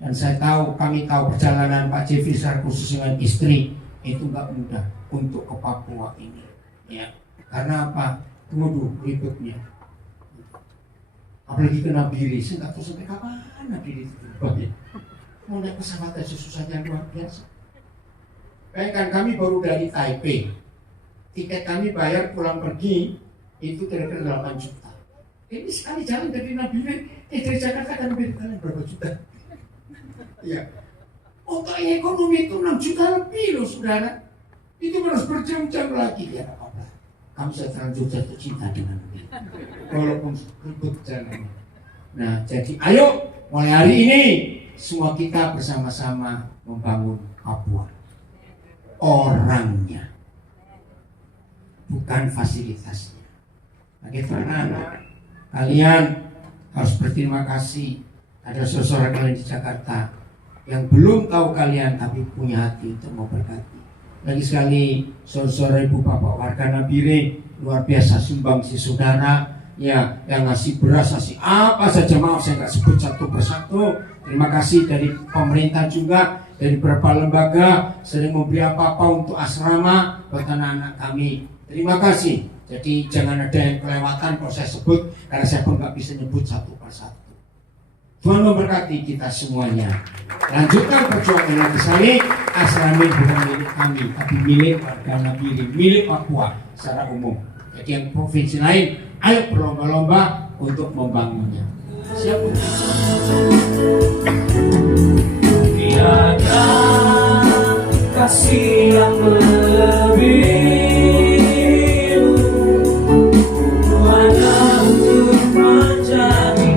Dan saya tahu, kami tahu perjalanan Pak Jeffrey secara khusus dengan istri itu enggak mudah untuk ke Papua ini. Ya, karena apa? Tunggu ribetnya. Apalagi ke Nabire, saya nggak tahu sampai kapan Nabire itu berubah ya. Mau naik pesawat aja susahnya luar biasa. Kayak kan kami baru dari Taipei, tiket kami bayar pulang pergi itu kira-kira 8 juta. Ini sekali jalan dari Nabire, dari Jakarta kan Nabire kalian berapa juta? Ya, untuk ekonomi itu 6 juta lebih loh saudara. Itu harus berjam-jam lagi ya apa-apa. Kamu saya terlanjur jatuh cinta dengan dia, walaupun ribut jalannya. Nah, jadi ayo mulai hari ini semua kita bersama-sama membangun Papua. Orangnya, bukan fasilitasnya. Bagaimana kalian harus berterima kasih ada saudara kalian di Jakarta yang belum tahu kalian tapi punya hati untuk memberkati. Lagi sekali saudara ibu bapak warga Nabire luar biasa sumbang si saudara ya, yang ngasih beras, ngasih apa saja, maaf saya nggak sebut satu persatu. Terima kasih dari pemerintah juga, dari beberapa lembaga sering memberi apa-apa untuk asrama buat anak-anak kami. Terima kasih. Jadi jangan ada yang kelewatan kalau saya sebut, karena saya pun nggak bisa nyebut satu persatu. Tuhan memberkati kita semuanya. Lanjutkan perjuangan yang besar. Asrama bukan milik kami, tapi milik warga Nabire, milik Papua secara umum. Jadi yang provinsi lain, ayo berlomba-lomba untuk membangunnya. Siap? Tiada kasih yang lebih hanya untuk menjadi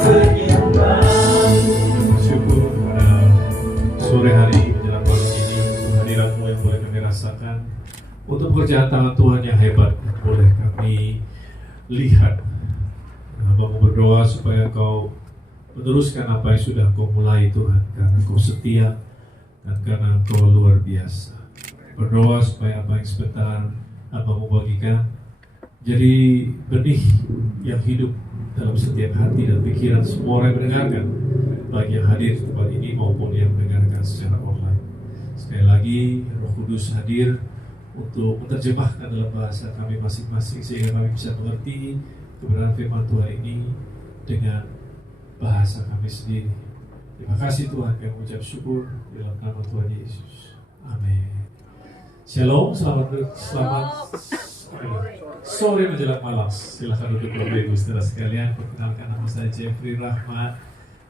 penyembah. Syukur pada sore hari menjelang pagi ini kehadiratmu yang boleh kami rasakan untuk pekerjaan tangan Tuhan yang hebat yang boleh kami lihat. Hamba mau berdoa supaya Kau meneruskan apa yang sudah Kau mulai Tuhan, karena Kau setia dan karena Kau luar biasa. Berdoa supaya apa yang sebentar hamba mau bagikan jadi benih yang hidup dalam setiap hati dan pikiran semua orang yang mendengarkan, baik yang hadir di tempat ini maupun yang mendengarkan secara online. Sekali lagi, Roh Kudus hadir untuk menerjemahkan dalam bahasa kami masing-masing sehingga kami bisa mengerti kebenaran firman Tuhan ini dengan bahasa kami sendiri. Terima kasih Tuhan, kami mengucap syukur dalam nama Tuhan Yesus. Amin. Shalom, selamat sore menjelang malam. Silahkan duduk Bapak Ibu saudara sekalian. Perkenalkan, nama saya Jeffrey Rahmat,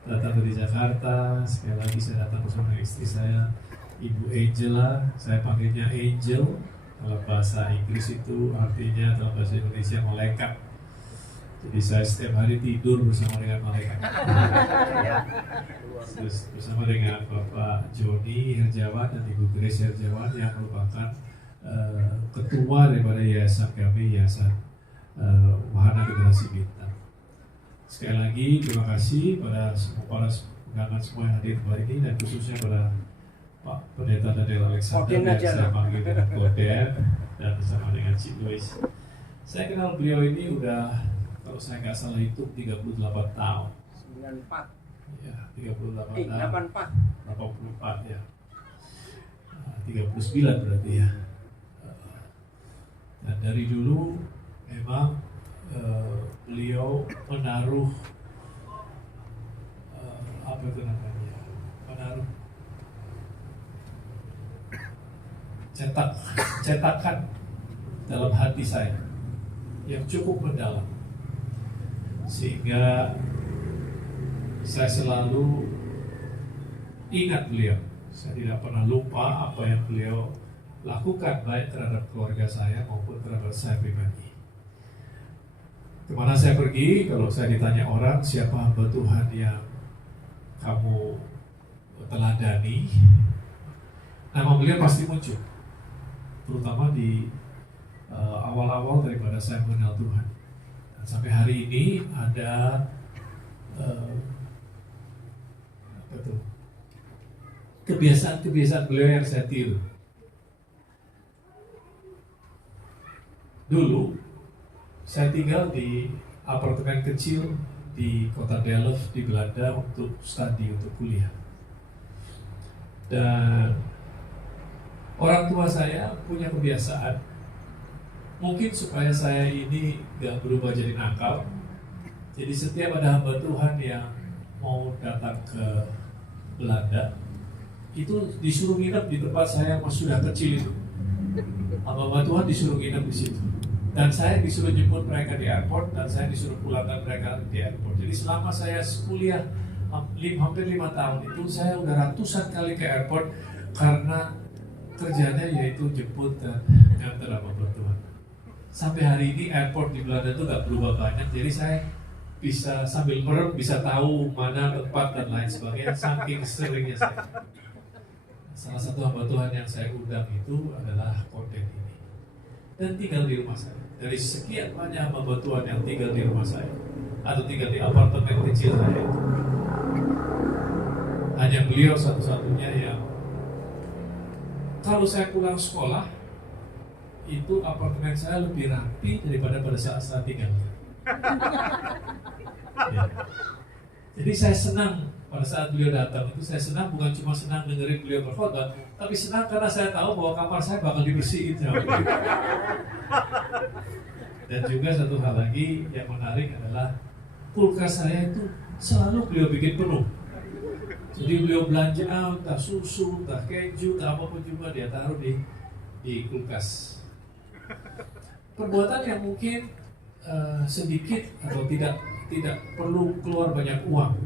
datang dari Jakarta. Sekali lagi saya datang bersama istri saya, Ibu Angela. Saya panggilnya Angel. Dalam bahasa Inggris itu artinya dalam bahasa Indonesia malaikat. Jadi saya setiap hari tidur bersama dengan malaikat. Terus bersama dengan Bapak Joni Herjawan dan Ibu Grace Herjawan yang merupakan ketua daripada yayasan kami, Yayasan Wahana Generasi Bintang. Sekali lagi terima kasih pada para undangan semua yang hadir hari ini dan khususnya pada Pak Pendeta Daniel Alexander yang saya panggil dengan Koder dan bersama dengan Cik Lois. Saya kenal beliau ini udah, kalau saya nggak salah hitung 38 tahun. 94. Ya, 38 tahun. 84 ya. 39 berarti ya. Dan dari dulu memang beliau menaruh apa itu namanya? Menaruh cetakan dalam hati saya yang cukup mendalam, sehingga saya selalu ingat beliau. Saya tidak pernah lupa apa yang beliau lakukan baik terhadap keluarga saya maupun terhadap saya pribadi. Kemana saya pergi, kalau saya ditanya orang siapa hamba Tuhan yang kamu teladani, nama beliau pasti muncul, terutama di awal-awal daripada saya mengenal Tuhan. Dan sampai hari ini ada kebiasaan-kebiasaan beliau yang saya tiru. Dulu saya tinggal di apartemen kecil di kota Delft di Belanda untuk studi, untuk kuliah. Dan orang tua saya punya kebiasaan, mungkin supaya saya ini gak berubah jadi nakal. Jadi setiap ada hamba Tuhan yang mau datang ke Belanda, itu disuruh nginep di tempat saya yang sudah kecil itu. Hamba Tuhan disuruh nginep di situ. Dan saya disuruh jemput mereka di airport, dan saya disuruh pulangkan mereka di airport. Jadi selama saya kuliah hampir 5 tahun itu, saya udah ratusan kali ke airport karena kerjanya yaitu jemput dan ngantar hamba Tuhan. Sampai hari ini airport di Belanda itu gak berubah banyak, jadi saya bisa sambil merem bisa tahu mana tempat dan lain sebagainya, saking seringnya saya. Salah satu hamba Tuhan yang saya undang itu adalah Koder ini, dan tinggal di rumah saya. Dari sekian banyak hamba Tuhan yang tinggal di rumah saya atau tinggal di apartemen kecil saya itu, hanya beliau satu-satunya yang kalau saya pulang sekolah itu apartemen saya lebih rapi daripada pada saat saya tinggal. Ya. Jadi saya senang pada saat beliau datang itu, saya senang bukan cuma senang dengerin beliau berkhotbah, tapi senang karena saya tahu bahwa kamar saya bakal dibersihin. Dan juga satu hal lagi yang menarik adalah kulkas saya itu selalu beliau bikin penuh. Jadi beliau belanja entah susu, entah keju, entah apapun juga dia taruh di kulkas. Perbuatan yang mungkin sedikit atau tidak perlu keluar banyak uang,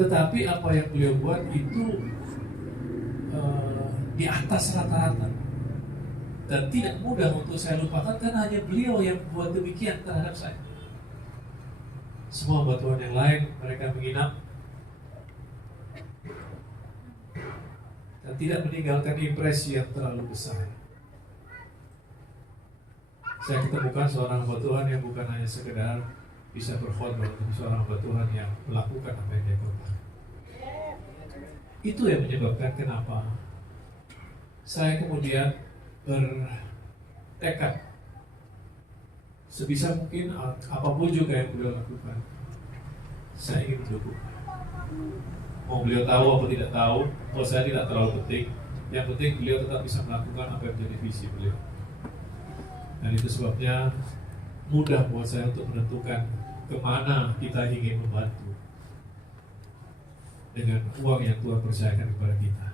tetapi apa yang beliau buat itu di atas rata-rata dan tidak mudah untuk saya lupakan karena hanya beliau yang buat demikian terhadap saya. Semua bantuan yang lain mereka menginap dan tidak meninggalkan impresi yang terlalu besar. saya ketemukan seorang hamba Tuhan yang bukan hanya sekedar bisa berkhotbah, tapi seorang hamba Tuhan yang melakukan apa yang dia khotbah. Itu yang menyebabkan kenapa saya kemudian bertekad sebisa mungkin apapun juga yang beliau lakukan, saya ingin mendukung. Mau beliau tahu atau tidak tahu, buat saya tidak terlalu penting. Yang penting beliau tetap bisa melakukan apa yang menjadi visi beliau. Dan itu sebabnya mudah buat saya untuk menentukan kemana kita ingin membantu dengan uang yang Tuhan percayakan kepada kita,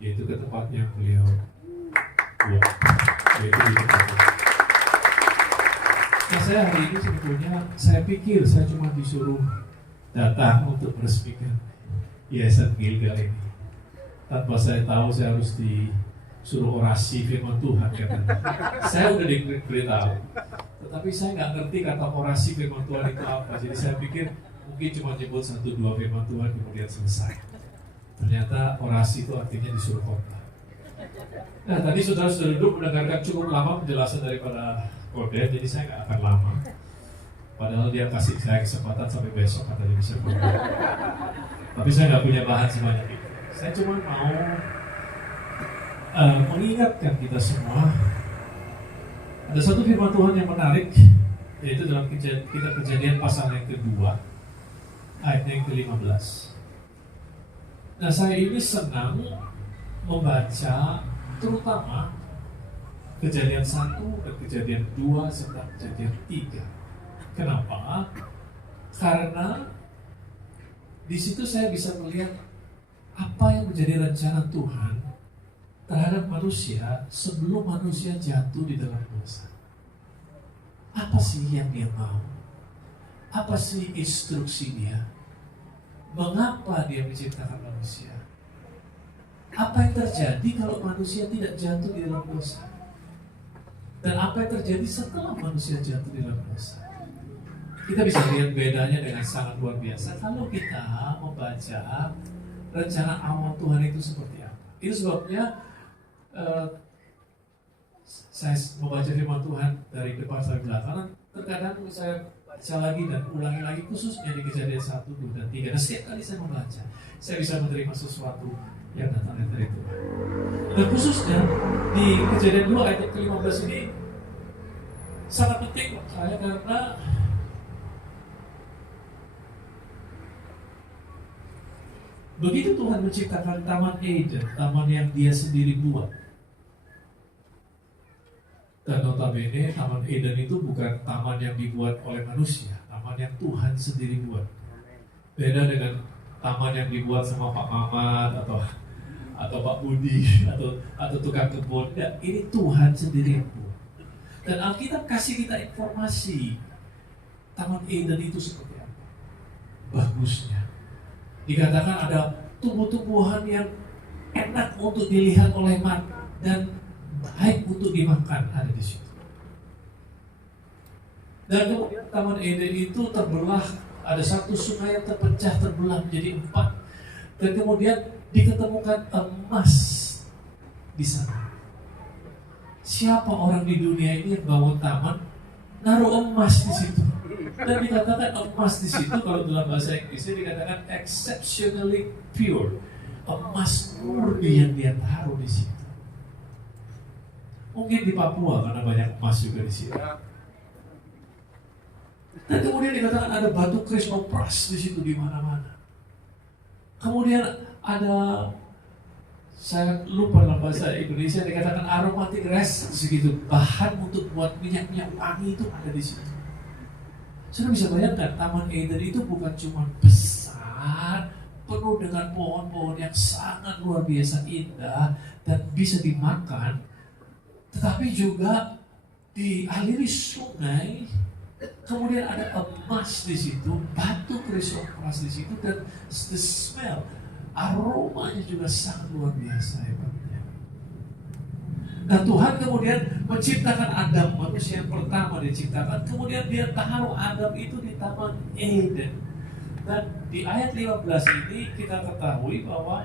yaitu ke tempat yang beliau buat, yaitu di tempat ini. Nah, saya hari ini sebetulnya saya pikir saya cuma disuruh datang untuk meresmikan Yayasan Gilgal ini, tanpa saya tahu saya harus disuruh orasi firman Tuhan katanya. Saya udah diberitahu, tetapi saya nggak ngerti kata orasi firman Tuhan itu apa. Jadi saya pikir mungkin cuma nyebut 1-2 firman Tuhan kemudian selesai. Ternyata orasi itu artinya disuruh khotbah. Nah, tadi saudara sudah duduk mendengarkan cukup lama penjelasan daripada Koden, jadi saya nggak akan lama. Padahal dia kasih saya kesempatan sampai besok katanya bisa khotbah. Tapi saya nggak punya bahan sebanyak itu. Saya cuma mau mengingatkan kita semua. Ada satu firman Tuhan yang menarik, yaitu dalam kitab Kejadian pasal yang kedua, ayat yang ke-15. Nah, saya ini senang membaca terutama Kejadian 1 dan Kejadian 2 serta Kejadian 3. Kenapa? Karena di situ saya bisa melihat apa yang menjadi rencana Tuhan terhadap manusia sebelum manusia jatuh di dalam dosa. Apa sih yang dia mau? Apa sih instruksi dia? Mengapa dia menciptakan manusia? Apa yang terjadi kalau manusia tidak jatuh di dalam dosa? Dan apa yang terjadi setelah manusia jatuh di dalam dosa? Kita bisa lihat bedanya dengan sangat luar biasa kalau kita membaca rencana awal Tuhan itu seperti apa. Itu sebabnya saya membaca firman Tuhan dari depan sampai belakang. Terkadang saya baca lagi dan ulangi lagi, khususnya di Kejadian 1, 2, dan 3. Dan setiap kali saya membaca, saya bisa menerima sesuatu yang datang dari Tuhan. Dan khususnya di Kejadian 2 ayat ke-15 ini sangat penting buat saya, karena begitu Tuhan menciptakan Taman Eden, taman yang dia sendiri buat. Dan notabene Taman Eden itu bukan taman yang dibuat oleh manusia, taman yang Tuhan sendiri buat. Beda dengan taman yang dibuat sama Pak Mamat atau Pak Budi atau tukang kebun. Ya, ini Tuhan sendiri yang buat. Dan Alkitab kasih kita informasi Taman Eden itu seperti apa bagusnya. Dikatakan ada tumbuh-tumbuhan yang enak untuk dilihat oleh mata dan baik untuk dimakan ada di situ. Dan kemudian Taman Eden itu terbelah, ada satu sungai yang terbelah menjadi 4. Dan kemudian diketemukan emas di sana. Siapa orang di dunia ini yang bangun taman, naruh emas di situ? Dan dikatakan emas di situ, kalau dalam bahasa Inggrisnya dikatakan exceptionally pure, emas murni yang dia taruh di situ. Mungkin di Papua karena banyak emas juga di situ. Dan kemudian dikatakan ada batu krisopras di situ di mana-mana. Kemudian ada, saya lupa dalam bahasa Indonesia, dikatakan aromatic resin segitu, bahan untuk buat minyak-minyak wangi itu ada di situ. Sudah bisa bayangkan, Taman Eden itu bukan cuma besar, penuh dengan pohon-pohon yang sangat luar biasa indah dan bisa dimakan, tetapi juga dialiri sungai. Kemudian ada emas di situ, batu krisopras di situ, dan the smell, aromanya juga sangat luar biasa hebatnya. Nah, Tuhan kemudian menciptakan Adam, manusia yang pertama diciptakan. Kemudian dia taruh Adam itu di Taman Eden. Dan di ayat 15 ini kita ketahui bahwa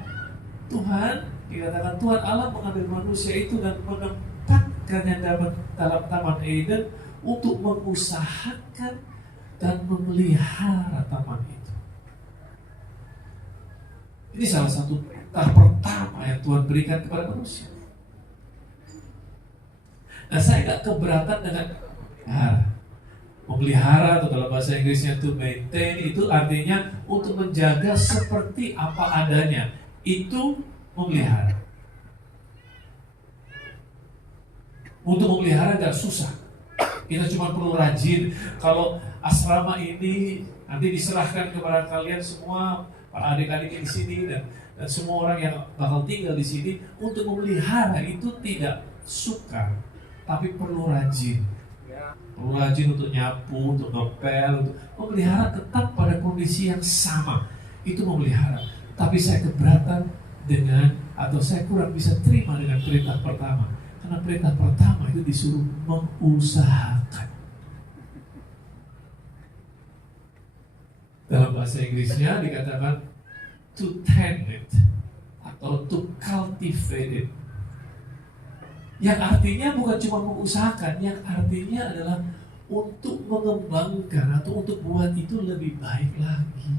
Tuhan, dikatakan Tuhan Allah mengambil manusia itu dan menempatkan menempatkan yang dalam Taman Eden untuk mengusahakan dan memelihara taman itu. Ini salah satu tahap pertama yang Tuhan berikan kepada manusia. Nah, saya gak keberatan dengan memelihara, atau dalam bahasa Inggrisnya to maintain, itu artinya untuk menjaga seperti apa adanya. Itu memelihara. Untuk memelihara gak susah. Kita cuma perlu rajin. Kalau asrama ini nanti diserahkan kepada kalian semua, para adik-adik di sini dan semua orang yang bakal tinggal di sini, untuk memelihara itu tidak sukar, tapi perlu rajin. Perlu rajin untuk nyapu, untuk ngepel, untuk memelihara tetap pada kondisi yang sama. Itu memelihara. Tapi saya keberatan dengan, atau saya kurang bisa terima dengan perintah pertama. Karena perintah pertama itu disuruh mengusahakan. Dalam bahasa Inggrisnya dikatakan to tend it atau to cultivate it. Yang artinya bukan cuma mengusahakan, yang artinya adalah untuk mengembangkan atau untuk buat itu lebih baik lagi.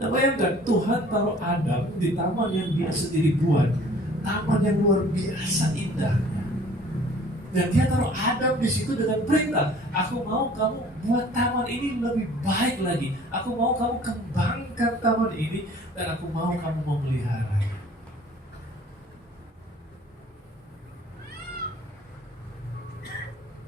Nah, bayangkan Tuhan taruh Adam di taman yang dia sendiri buat, taman yang luar biasa indahnya. Dan dia taruh Adam di situ dengan perintah, aku mau kamu buat taman ini lebih baik lagi. Aku mau kamu kembangkan taman ini dan aku mau kamu memeliharanya.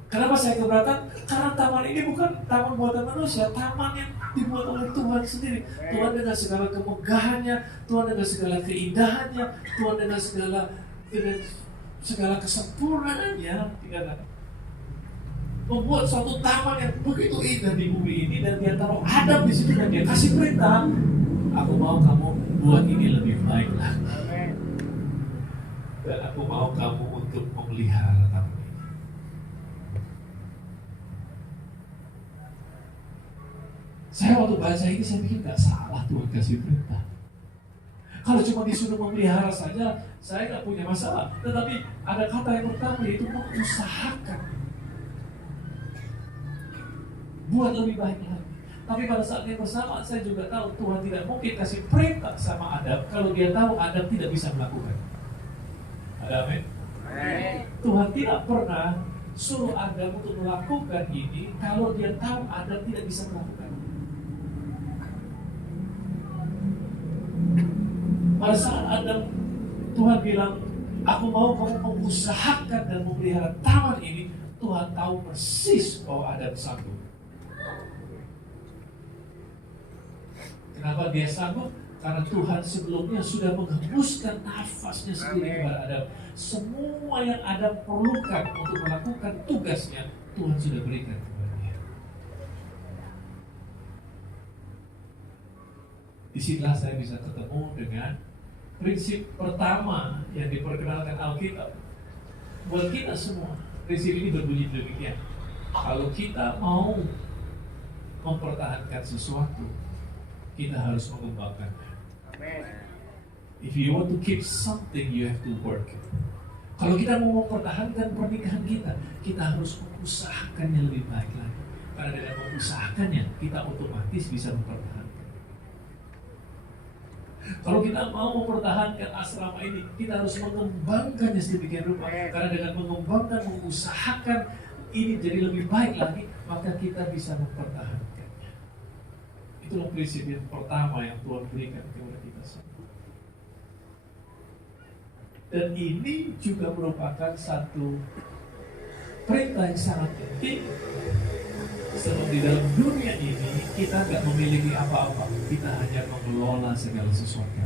Kenapa saya keberatan? Karena taman ini bukan taman buatan manusia, taman yang dibuat oleh Tuhan sendiri. Tuhan dengan segala kemegahannya, Tuhan dengan segala keindahannya, Tuhan dengan segala kesempurnaannya, dikatakan membuat suatu taman yang begitu indah di bumi ini, dan dia taruh Adam di situ dan dia kasih perintah, aku mau kamu buat ini lebih baik lagi. Dan aku mau kamu untuk memelihara taman ini. Saya waktu baca ini saya pikir gak salah Tuhan kasih perintah. Kalau cuma disuruh memelihara saja, saya gak punya masalah. Tetapi ada kata yang pertama, yaitu mengusahakan buat lebih baik lagi. Tapi pada saat yang bersamaan saya juga tahu Tuhan tidak mungkin kasih perintah sama Adam kalau dia tahu Adam tidak bisa melakukan. Ada amin? Tuhan tidak pernah suruh Adam untuk melakukan ini kalau dia tahu Adam tidak bisa melakukan. Pada saat Adam, Tuhan bilang, aku mau kamu mengusahakan dan memelihara taman ini, Tuhan tahu persis bahwa Adam sanggup. Kenapa dia sanggup? Karena Tuhan sebelumnya sudah menghembuskan nafasnya sendiri kepada Adam. Semua yang Adam perlukan untuk melakukan tugasnya, Tuhan sudah berikan kepada dia. Disinilah saya bisa ketemu dengan prinsip pertama yang diperkenalkan Alkitab buat kita semua. Prinsip ini berbunyi demikian: kalau kita mau mempertahankan sesuatu, kita harus mengembangkannya. If you want to keep something, you have to work. Kalau kita mau mempertahankan pernikahan kita, kita harus mengusahakannya lebih baik lagi. Karena dengan mengusahakannya, kita otomatis bisa mempertahankan. Kalau kita mau mempertahankan asrama ini, kita harus mengembangkannya sedemikian rupa. Karena dengan mengembangkan, mengusahakan ini jadi lebih baik lagi, maka kita bisa mempertahankannya. Itulah prinsip yang pertama yang Tuhan berikan kepada kita semua. Dan ini juga merupakan satu perintah yang sangat penting. Sebab di dalam dunia ini kita gak memiliki apa-apa, kita hanya mengelola segala sesuatu.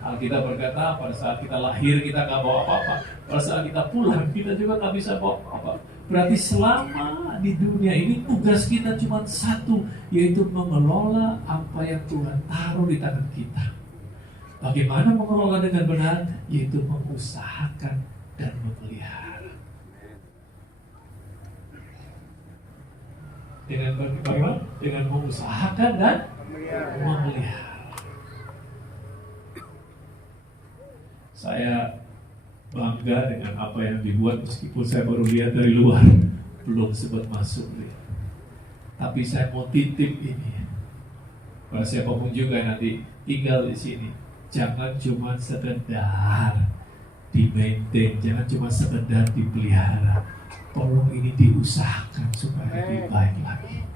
Alkitab berkata pada saat kita lahir kita gak bawa apa-apa, pada saat kita pulang kita juga gak bisa bawa apa-apa. Berarti selama di dunia ini tugas kita cuma satu, yaitu mengelola apa yang Tuhan taruh di tangan kita. Bagaimana mengelola dengan benar? Yaitu mengusahakan dan memelihara. Dengan bagaimana? Dengan mengusahakan dan memelihara. Saya bangga dengan apa yang dibuat meskipun saya baru lihat dari luar, belum sempat masuk. Tapi saya mau titip ini pada siapapun juga yang nanti tinggal di sini. Jangan cuma sekedar di-maintain, jangan cuma sekedar dipelihara. Tolong ini diusahakan supaya lebih baik lagi.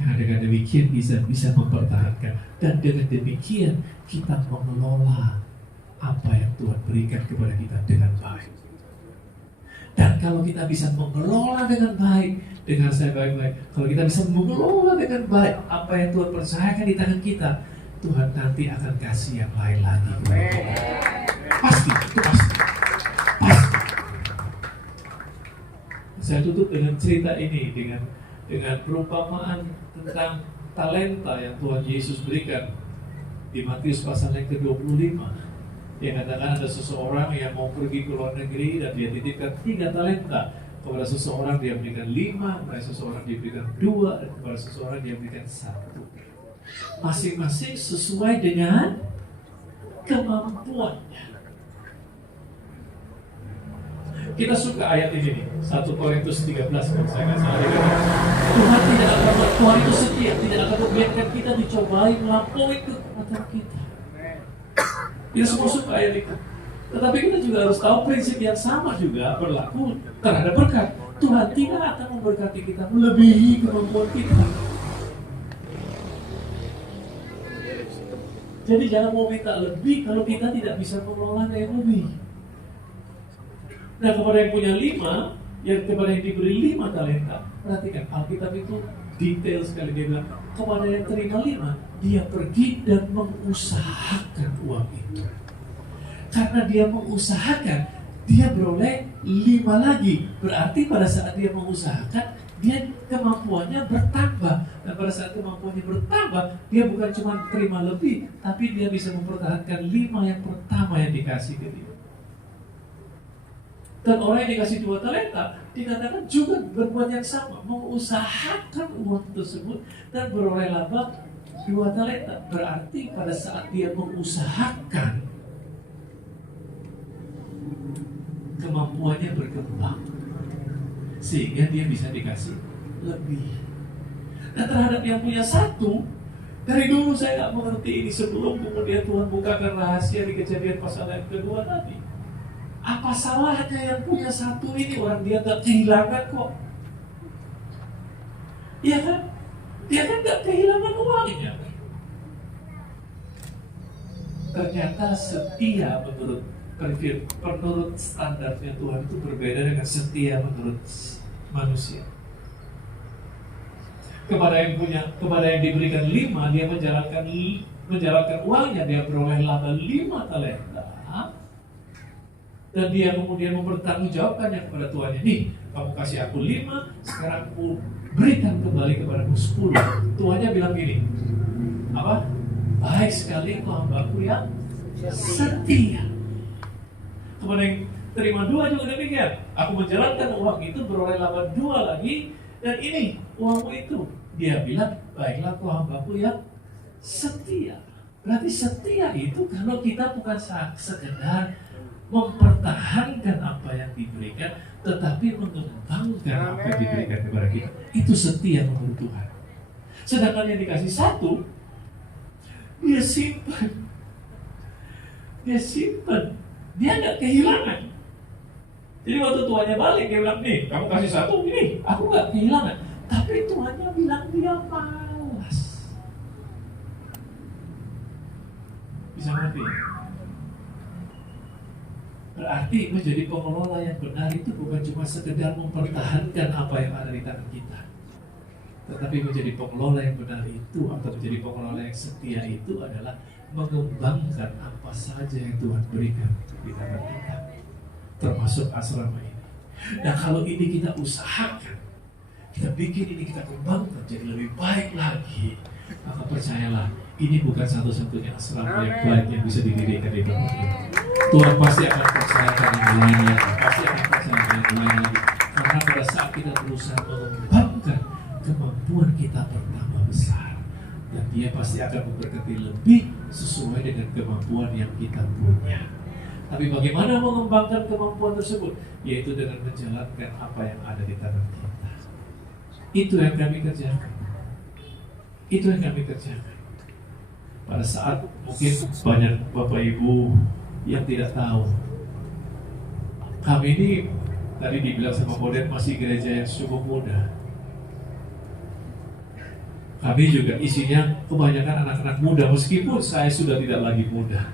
Karena dengan demikian bisa mempertahankan, dan dengan demikian kita mengelola apa yang Tuhan berikan kepada kita dengan baik. Dan kalau kita bisa mengelola dengan baik, dengar saya baik-baik, kalau kita bisa mengelola dengan baik apa yang Tuhan percayakan di tangan kita, Tuhan nanti akan kasih yang lain lagi. Pasti, itu pasti. Saya tutup dengan cerita ini, dengan perumpamaan tentang talenta yang Tuhan Yesus berikan di Matius pasal yang ke-25. Yang katakan ada seseorang yang mau pergi ke luar negeri dan dia titipkan 3 talenta. Kepada seseorang dia berikan 5, kepada seseorang dia berikan 2, dan kepada seseorang dia berikan 1. Masing-masing sesuai dengan kemampuannya. Kita suka ayat ini nih, 1 Korintus 13 kalau saya nggak salah. Tuhan tidak akan Tuhan itu setia, tidak akan membiarkan kita dicobai melampaui kekuatan kita. Kita semua suka ayat itu. Tetapi kita juga harus tahu prinsip yang sama juga berlaku terhadap berkat. Tuhan tidak akan memberkati kita melebihi kemampuan kita. Jadi jangan mau minta lebih kalau kita tidak bisa mengelola yang lebih. Nah, kepada yang punya 5, kepada yang diberi 5 talenta, perhatikan Alkitab itu detail sekali. Dia bilang kepada yang terima 5, dia pergi dan mengusahakan uang itu. Karena dia mengusahakan, dia beroleh 5 lagi. Berarti pada saat dia mengusahakan, dia kemampuannya bertambah. Dan pada saat kemampuannya bertambah, dia bukan cuma terima lebih, tapi dia bisa mempertahankan 5 yang pertama yang dikasih ke dia. Dan orang yang dikasih 2 talenta dikatakan juga berbuat yang sama, mengusahakan uang tersebut dan beroleh laba 2 talenta. Berarti pada saat dia mengusahakan, kemampuannya berkembang sehingga dia bisa dikasih lebih. Nah, terhadap yang punya 1, dari dulu saya nggak mengerti ini sebelum kemudian Tuhan bukakan rahasia di Kejadian pasal yang kedua tadi. Apa salahnya yang punya 1 ini? Orang dia gak kehilangan kok. Iya kan? Dia kan gak kehilangan uangnya. Ternyata setia menurut standarnya Tuhan itu berbeda dengan setia menurut manusia. Kepada yang diberikan 5, dia menjalankan uangnya, dia beroleh laba 5 talenta. Dan dia kemudian mempertanggungjawabkannya kepada tuannya. Nih, kamu kasih aku 5, sekarang aku berikan kembali kepadamu 10. Tuannya bilang gini, apa? Baik sekali aku hambaku yang setia. Kepada yang terima 2 juga demikian. Aku menjalankan uang itu, beroleh laba 2 lagi, dan ini uangmu itu. Dia bilang, baiklah aku hambaku yang setia. Berarti setia itu kalau kita bukan sekedar mempertahankan apa yang diberikan, tetapi mengembangkan apa yang diberikan kepada kita. Itu setia menurut Tuhan. Sedangkan yang dikasih 1, dia simpan. Dia nggak kehilangan. Jadi waktu tuannya balik, dia bilang, nih, kamu kasih 1, ini, aku nggak kehilangan. Tapi tuannya bilang dia malas. Bisa ngerti? Berarti menjadi pengelola yang benar itu bukan cuma sekedar mempertahankan apa yang ada di tangan kita, tetapi menjadi pengelola yang benar itu atau menjadi pengelola yang setia itu adalah mengembangkan apa saja yang Tuhan berikan di tangan kita, termasuk asrama ini. Nah, kalau ini kita usahakan, kita bikin ini, kita kembangkan jadi lebih baik lagi, maka percayalah, ini bukan satu-satunya asrama yang baik yang bisa didirikan di dunia ini. Tuhan pasti akan percayakan yang lainnya, pasti akan percayakan yang lain lagi. Karena pada saat kita berusaha mengembangkan, kemampuan kita bertambah besar. Dan Dia pasti akan memberkati lebih sesuai dengan kemampuan yang kita punya. Tapi bagaimana mengembangkan kemampuan tersebut? Yaitu dengan menjalankan apa yang ada di tangan kita. Itu yang kami kerjakan. Itu yang kami kerjakan. Pada saat mungkin banyak Bapak Ibu yang tidak tahu, kami ini tadi dibilang sama Koden masih gereja yang cukup muda. Kami juga isinya kebanyakan anak-anak muda, meskipun saya sudah tidak lagi muda.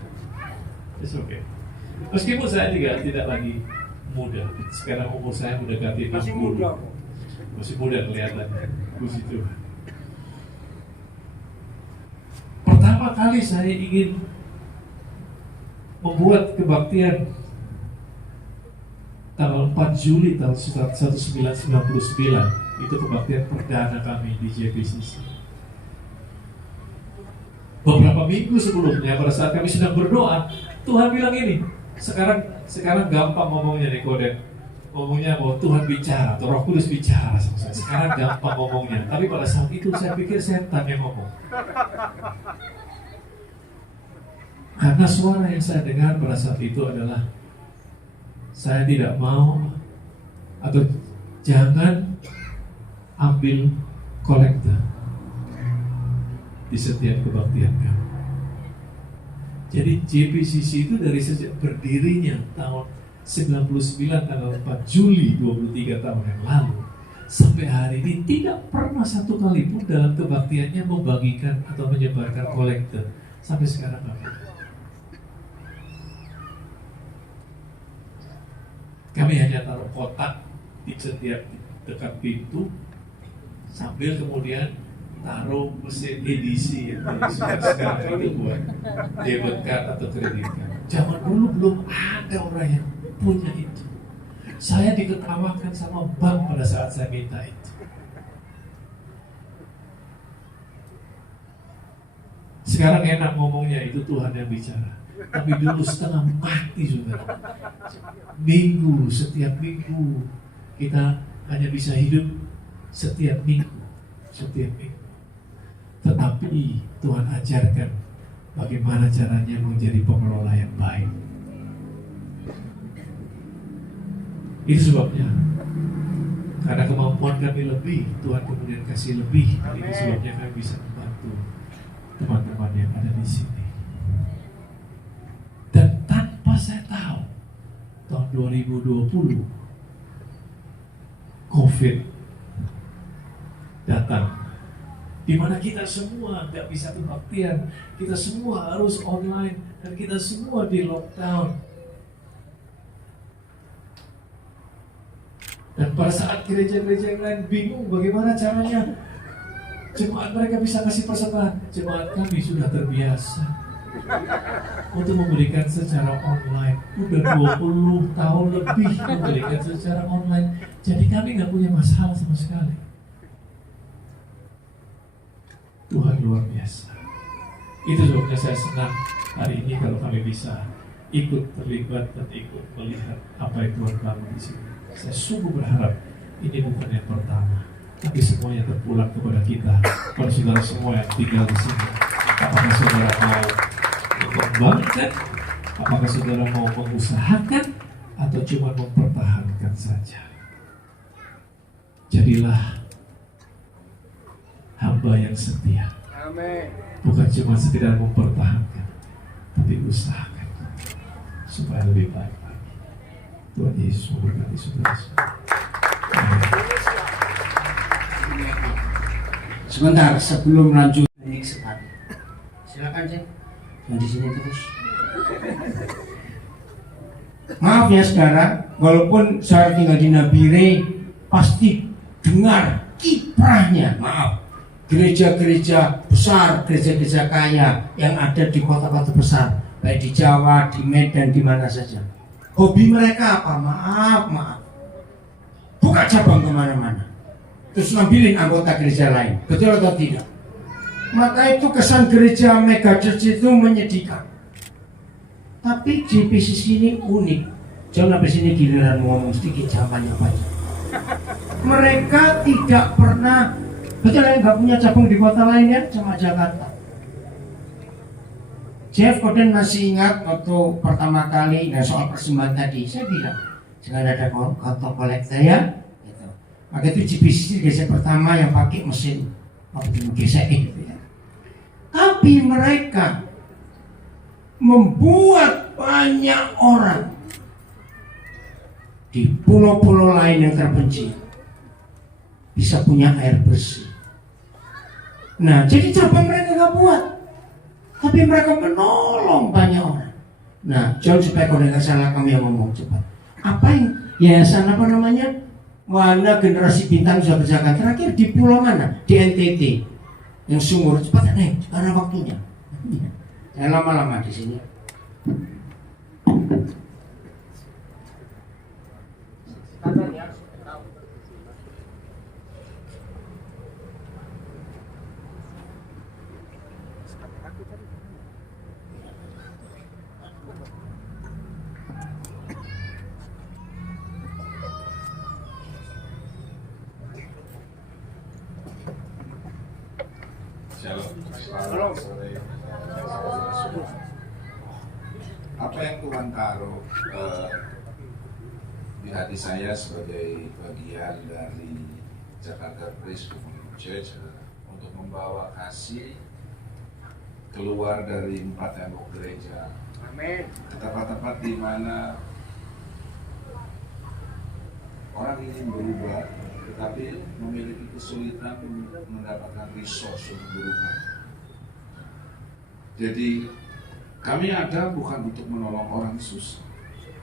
It's okay. Meskipun saya juga tidak lagi muda. Sekarang umur saya mendekati 60. Masih muda kelihatannya. Puji Tuhan. Pertama kali saya ingin membuat kebaktian tanggal 4 Juli tahun 1999. Itu kebaktian perdana kami di JPCC. Beberapa minggu sebelumnya pada saat kami sedang berdoa, Tuhan bilang ini, sekarang gampang ngomongnya nih Koden. Ngomongnya bahwa Tuhan bicara atau Roh Kudus bicara sama saya. Sekarang gampang ngomongnya. Tapi pada saat itu saya pikir setan yang ngomong. Karena suara yang saya dengar pada saat itu adalah saya tidak mau atau jangan ambil kolektor di setiap kebaktian kami. Jadi JPCC itu dari sejak berdirinya tahun 99 tanggal 4 Juli 23 tahun yang lalu sampai hari ini tidak pernah satu kali pun dalam kebaktiannya membagikan atau menyebarkan kolektor sampai sekarang enggak. Kami hanya taruh kotak di setiap dekat pintu sambil kemudian taruh mesin edisi yang sekarang itu buat debit card atau kredit card. Zaman dulu belum ada orang yang punya itu. Saya diketawakan sama bank pada saat saya minta itu. Sekarang enak ngomongnya, itu Tuhan yang bicara. Tapi dulu setengah mati saudara. Setiap minggu kita hanya bisa hidup setiap minggu. Tetapi Tuhan ajarkan bagaimana caranya menjadi pengelola yang baik. Itu sebabnya, karena kemampuan kami lebih, Tuhan kemudian kasih lebih. Itu sebabnya kami bisa membantu teman-teman yang ada di sini. Dan tanpa saya tahu, tahun 2020 COVID datang, di mana kita semua nggak bisa kebaktian, kita semua harus online, dan kita semua di lockdown. Dan pada saat gereja-gereja yang lain bingung bagaimana caranya jemaat mereka bisa kasih persembahan, jemaat kami sudah terbiasa untuk memberikan secara online. Udah 20 tahun lebih memberikan secara online. Jadi kami nggak punya masalah sama sekali. Tuhan luar biasa. Itu sebabnya saya senang hari ini kalau kami bisa ikut terlibat dan ikut melihat apa yang Tuhan bangun di sini. Saya sungguh berharap ini bukan yang pertama, tapi semuanya terpulang kepada kita, kepada saudara semua yang tinggal di sini. Apakah saudara mau mengembangkan? Apakah saudara mau mengusahakan? Atau cuma mempertahankan saja? Jadilah hamba yang setia. Amin. Bukan cuma sekedar mempertahankan, tapi usahakan supaya lebih baik lagi. Tuhan Yesus memberkati saudara. Sebentar sebelum lanjut sekali. Silakan Cek. Yang di sini terus. Maaf ya saudara, walaupun saya tinggal di Nabire, pasti dengar kiprahnya. Maaf, gereja-gereja besar, gereja-gereja kaya yang ada di kota-kota besar, baik di Jawa, di Medan, di mana saja. Hobi mereka apa? Maaf. Buka cabang kemana-mana. Terus ngambilin anggota gereja lain. Betul atau tidak? Maka itu kesan gereja mega church itu menyedihkan. Tapi JPCC ini unik. Jangan sampai sini giliran ngomong sedikit, jawabannya banyak. Mereka tidak pernah Betul yang nggak punya cabang di kota lain ya, cuma Jakarta. Jeff Gordon masih ingat waktu pertama kali soal persembahan tadi, saya bilang jangan ada kota kolektor ya. Gitu. Maka itu GBC gesek pertama yang pakai mesin gesek gitu ya. Tapi mereka membuat banyak orang di pulau-pulau lain yang terpencil bisa punya air bersih. Nah, jadi cabang mereka nggak buat, tapi mereka menolong banyak orang. Nah, John, supaya kau dengar salah kami yang ngomong cepat. Apa yang yayasan apa namanya? Mana generasi bintang sudah kerjakan terakhir di pulau mana? Di NTT. Yang sumur cepat naik karena waktunya. Jangan lama-lama di sini. Shalom. Apa yang Tuhan taruh di hati saya sebagai bagian dari Jakarta Praise Community Church untuk membawa kasih keluar dari 4 tembok gereja. Amin. Ke tempat-tempat di mana orang ingin berubah, tetapi memiliki kesulitan mendapatkan resource untuk berubah. Jadi kami ada bukan untuk menolong orang susah,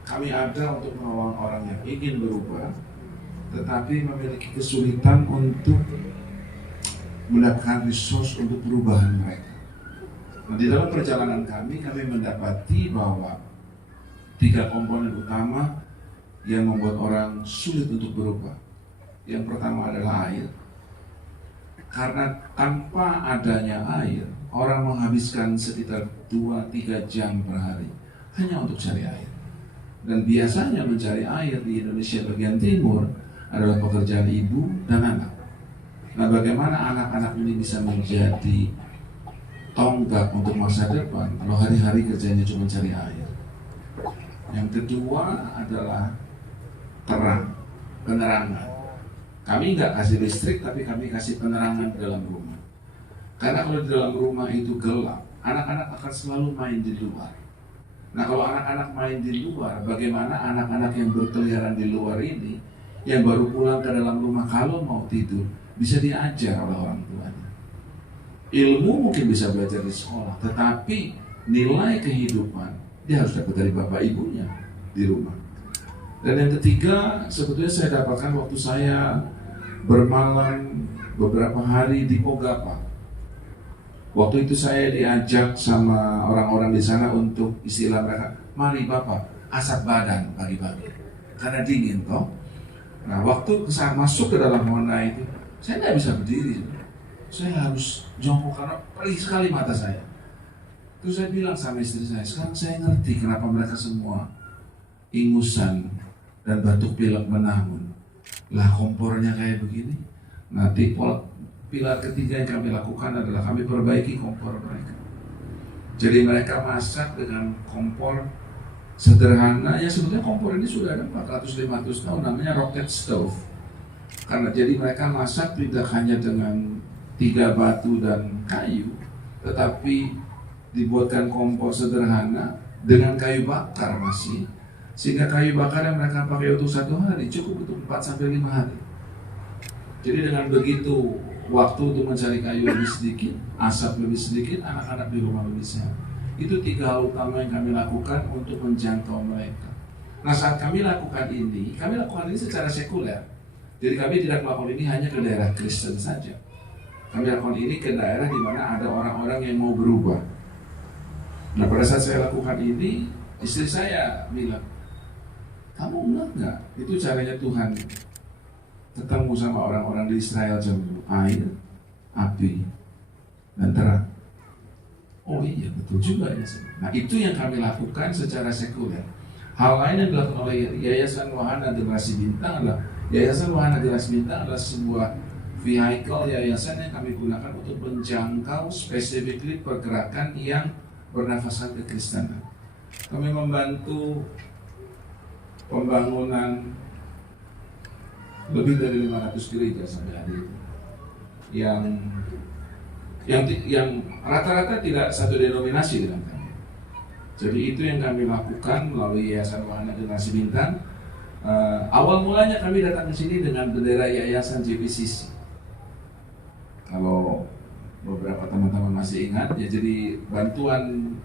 kami ada untuk menolong orang yang ingin berubah, tetapi memiliki kesulitan untuk mendapatkan resource untuk perubahan mereka. Nah, di dalam perjalanan kami mendapati bahwa 3 komponen utama yang membuat orang sulit untuk berubah. Yang pertama adalah air. Karena tanpa adanya air, orang menghabiskan sekitar 2-3 jam per hari hanya untuk cari air. Dan biasanya mencari air di Indonesia bagian timur adalah pekerjaan ibu dan anak. Nah, bagaimana anak-anak ini bisa menjadi tonggak untuk masa depan kalau hari-hari kerjanya cuma cari air? Yang kedua adalah terang, penerangan. Kami nggak kasih listrik, tapi kami kasih penerangan di dalam rumah. Karena kalau di dalam rumah itu gelap, anak-anak akan selalu main di luar. Nah, kalau anak-anak main di luar, bagaimana anak-anak yang berkeliaran di luar ini, yang baru pulang ke dalam rumah kalau mau tidur, bisa diajar oleh orang tuanya. Ilmu mungkin bisa belajar di sekolah, tetapi nilai kehidupan dia harus dapat dari bapak ibunya di rumah. Dan yang ketiga, sebetulnya saya dapatkan waktu saya bermalam beberapa hari di Pogapa. Waktu itu saya diajak sama orang-orang di sana untuk istilah mereka, mari Bapak, asap badan pagi-pagi. Karena dingin toh. Nah, waktu saya masuk ke dalam zona itu, saya nggak bisa berdiri. Saya harus jongkok karena perih sekali mata saya. Terus saya bilang sama istri saya, sekarang saya ngerti kenapa mereka semua ingusan dan batuk pilek menahun. Lah kompornya kayak begini. Nanti pilar ketiga yang kami lakukan adalah kami perbaiki kompor mereka. Jadi mereka masak dengan kompor sederhana. Ya sebetulnya kompor ini sudah ada 400-500 tahun, namanya rocket stove. Karena jadi mereka masak tidak hanya dengan 3 batu dan kayu, tetapi dibuatkan kompor sederhana dengan kayu bakar masih. Sehingga kayu bakar yang mereka pakai untuk 1 hari cukup untuk 4-5 hari. Jadi dengan begitu, waktu untuk mencari kayu lebih sedikit, asap lebih sedikit, anak-anak di rumah lebih sehat. Itu 3 hal utama yang kami lakukan untuk menjangkau mereka. Nah, saat kami lakukan ini secara sekuler. Jadi kami tidak melakukan ini hanya ke daerah Kristen saja. Kami lakukan ini ke daerah di mana ada orang-orang yang mau berubah. Nah, pada saat saya lakukan ini, istri saya bilang, kamu enggak nggak? Itu caranya Tuhan ketemu sama orang-orang di Israel jam air, api, dan terang. Oh iya, betul juga ya. Nah, itu yang kami lakukan secara sekuler. Hal lain yang dilakukan oleh Yayasan Wahana Generasi Bintang adalah Yayasan Wahana Generasi Bintang adalah sebuah vehicle yayasan yang kami gunakan untuk menjangkau spesifikly pergerakan yang bernafaskan kekristenan. Kami membantu pembangunan lebih dari 500 gereja sampai hari ini, yang rata-rata tidak satu denominasi dengan kami. Jadi itu yang kami lakukan melalui Yayasan Wahana Generasi Bintang. Awal mulanya kami datang ke sini dengan bendera Yayasan JPCC. Kalau beberapa teman-teman masih ingat, ya jadi bantuan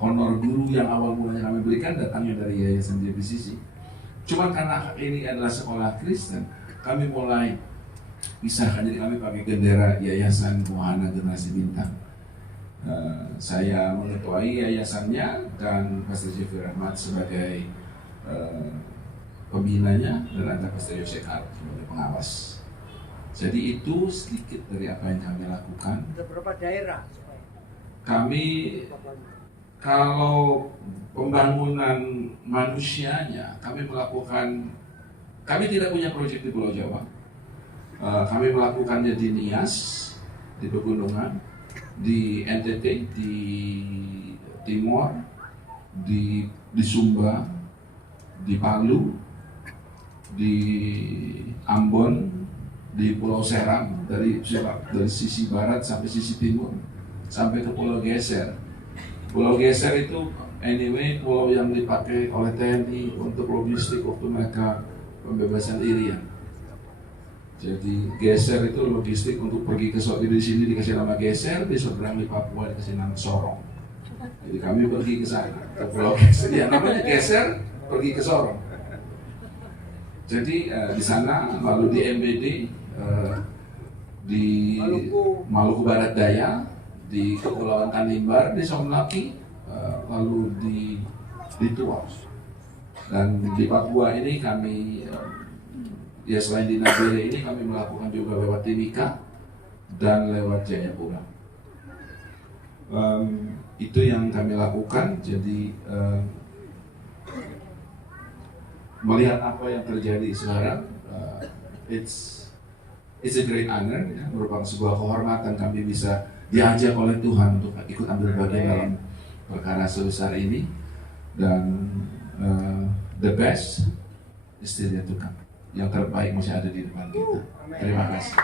honor guru yang awal mulanya kami berikan datangnya dari Yayasan JPCC. Cuma karena ini adalah sekolah Kristen, kami mulai pisahkan, jadi kami pakai bendera Yayasan Wahana Generasi Bintang. Saya mengetuai yayasannya dan Pastor Jeffrey Rahmat sebagai pembinanya, dan ada Pastor Yosef sebagai pengawas. Jadi itu sedikit dari apa yang kami lakukan. Beberapa daerah. Kami kalau pembangunan manusianya, kami tidak punya proyek di Pulau Jawa. Kami melakukannya di Nias, di Pegunungan, di NTT, di Timor, di Sumba, di Palu, di Ambon, di Pulau Seram, dari sisi barat sampai sisi timur, sampai ke Pulau Geser. Pulau Geser itu anyway pulau yang dipakai oleh TNI untuk logistik waktu mereka pembebasan Irian. Jadi Geser itu logistik untuk pergi ke di sini dikasih nama Geser, di seberang di Papua dikasih nama Sorong. Jadi kami pergi ke sana, ke Pulau Geser. Ya namanya Geser, pergi ke Sorong. Jadi di sana, lalu di MBD, di Maluku Barat Daya, di Kepulauan Tanimbar, di Somlaki, lalu di Tuau. Dan di Papua ini kami, ya selain di Nabire ini kami melakukan juga lewat Timika dan lewat Jayapura. Itu yang kami lakukan. Jadi melihat apa yang terjadi sekarang, it's a great honor, ya, merupakan sebuah kehormatan kami bisa diajak oleh Tuhan untuk ikut ambil bagian dalam perkara sebesar ini, dan the best is still yet to come. Yang terbaik masih ada di depan kita. Terima kasih.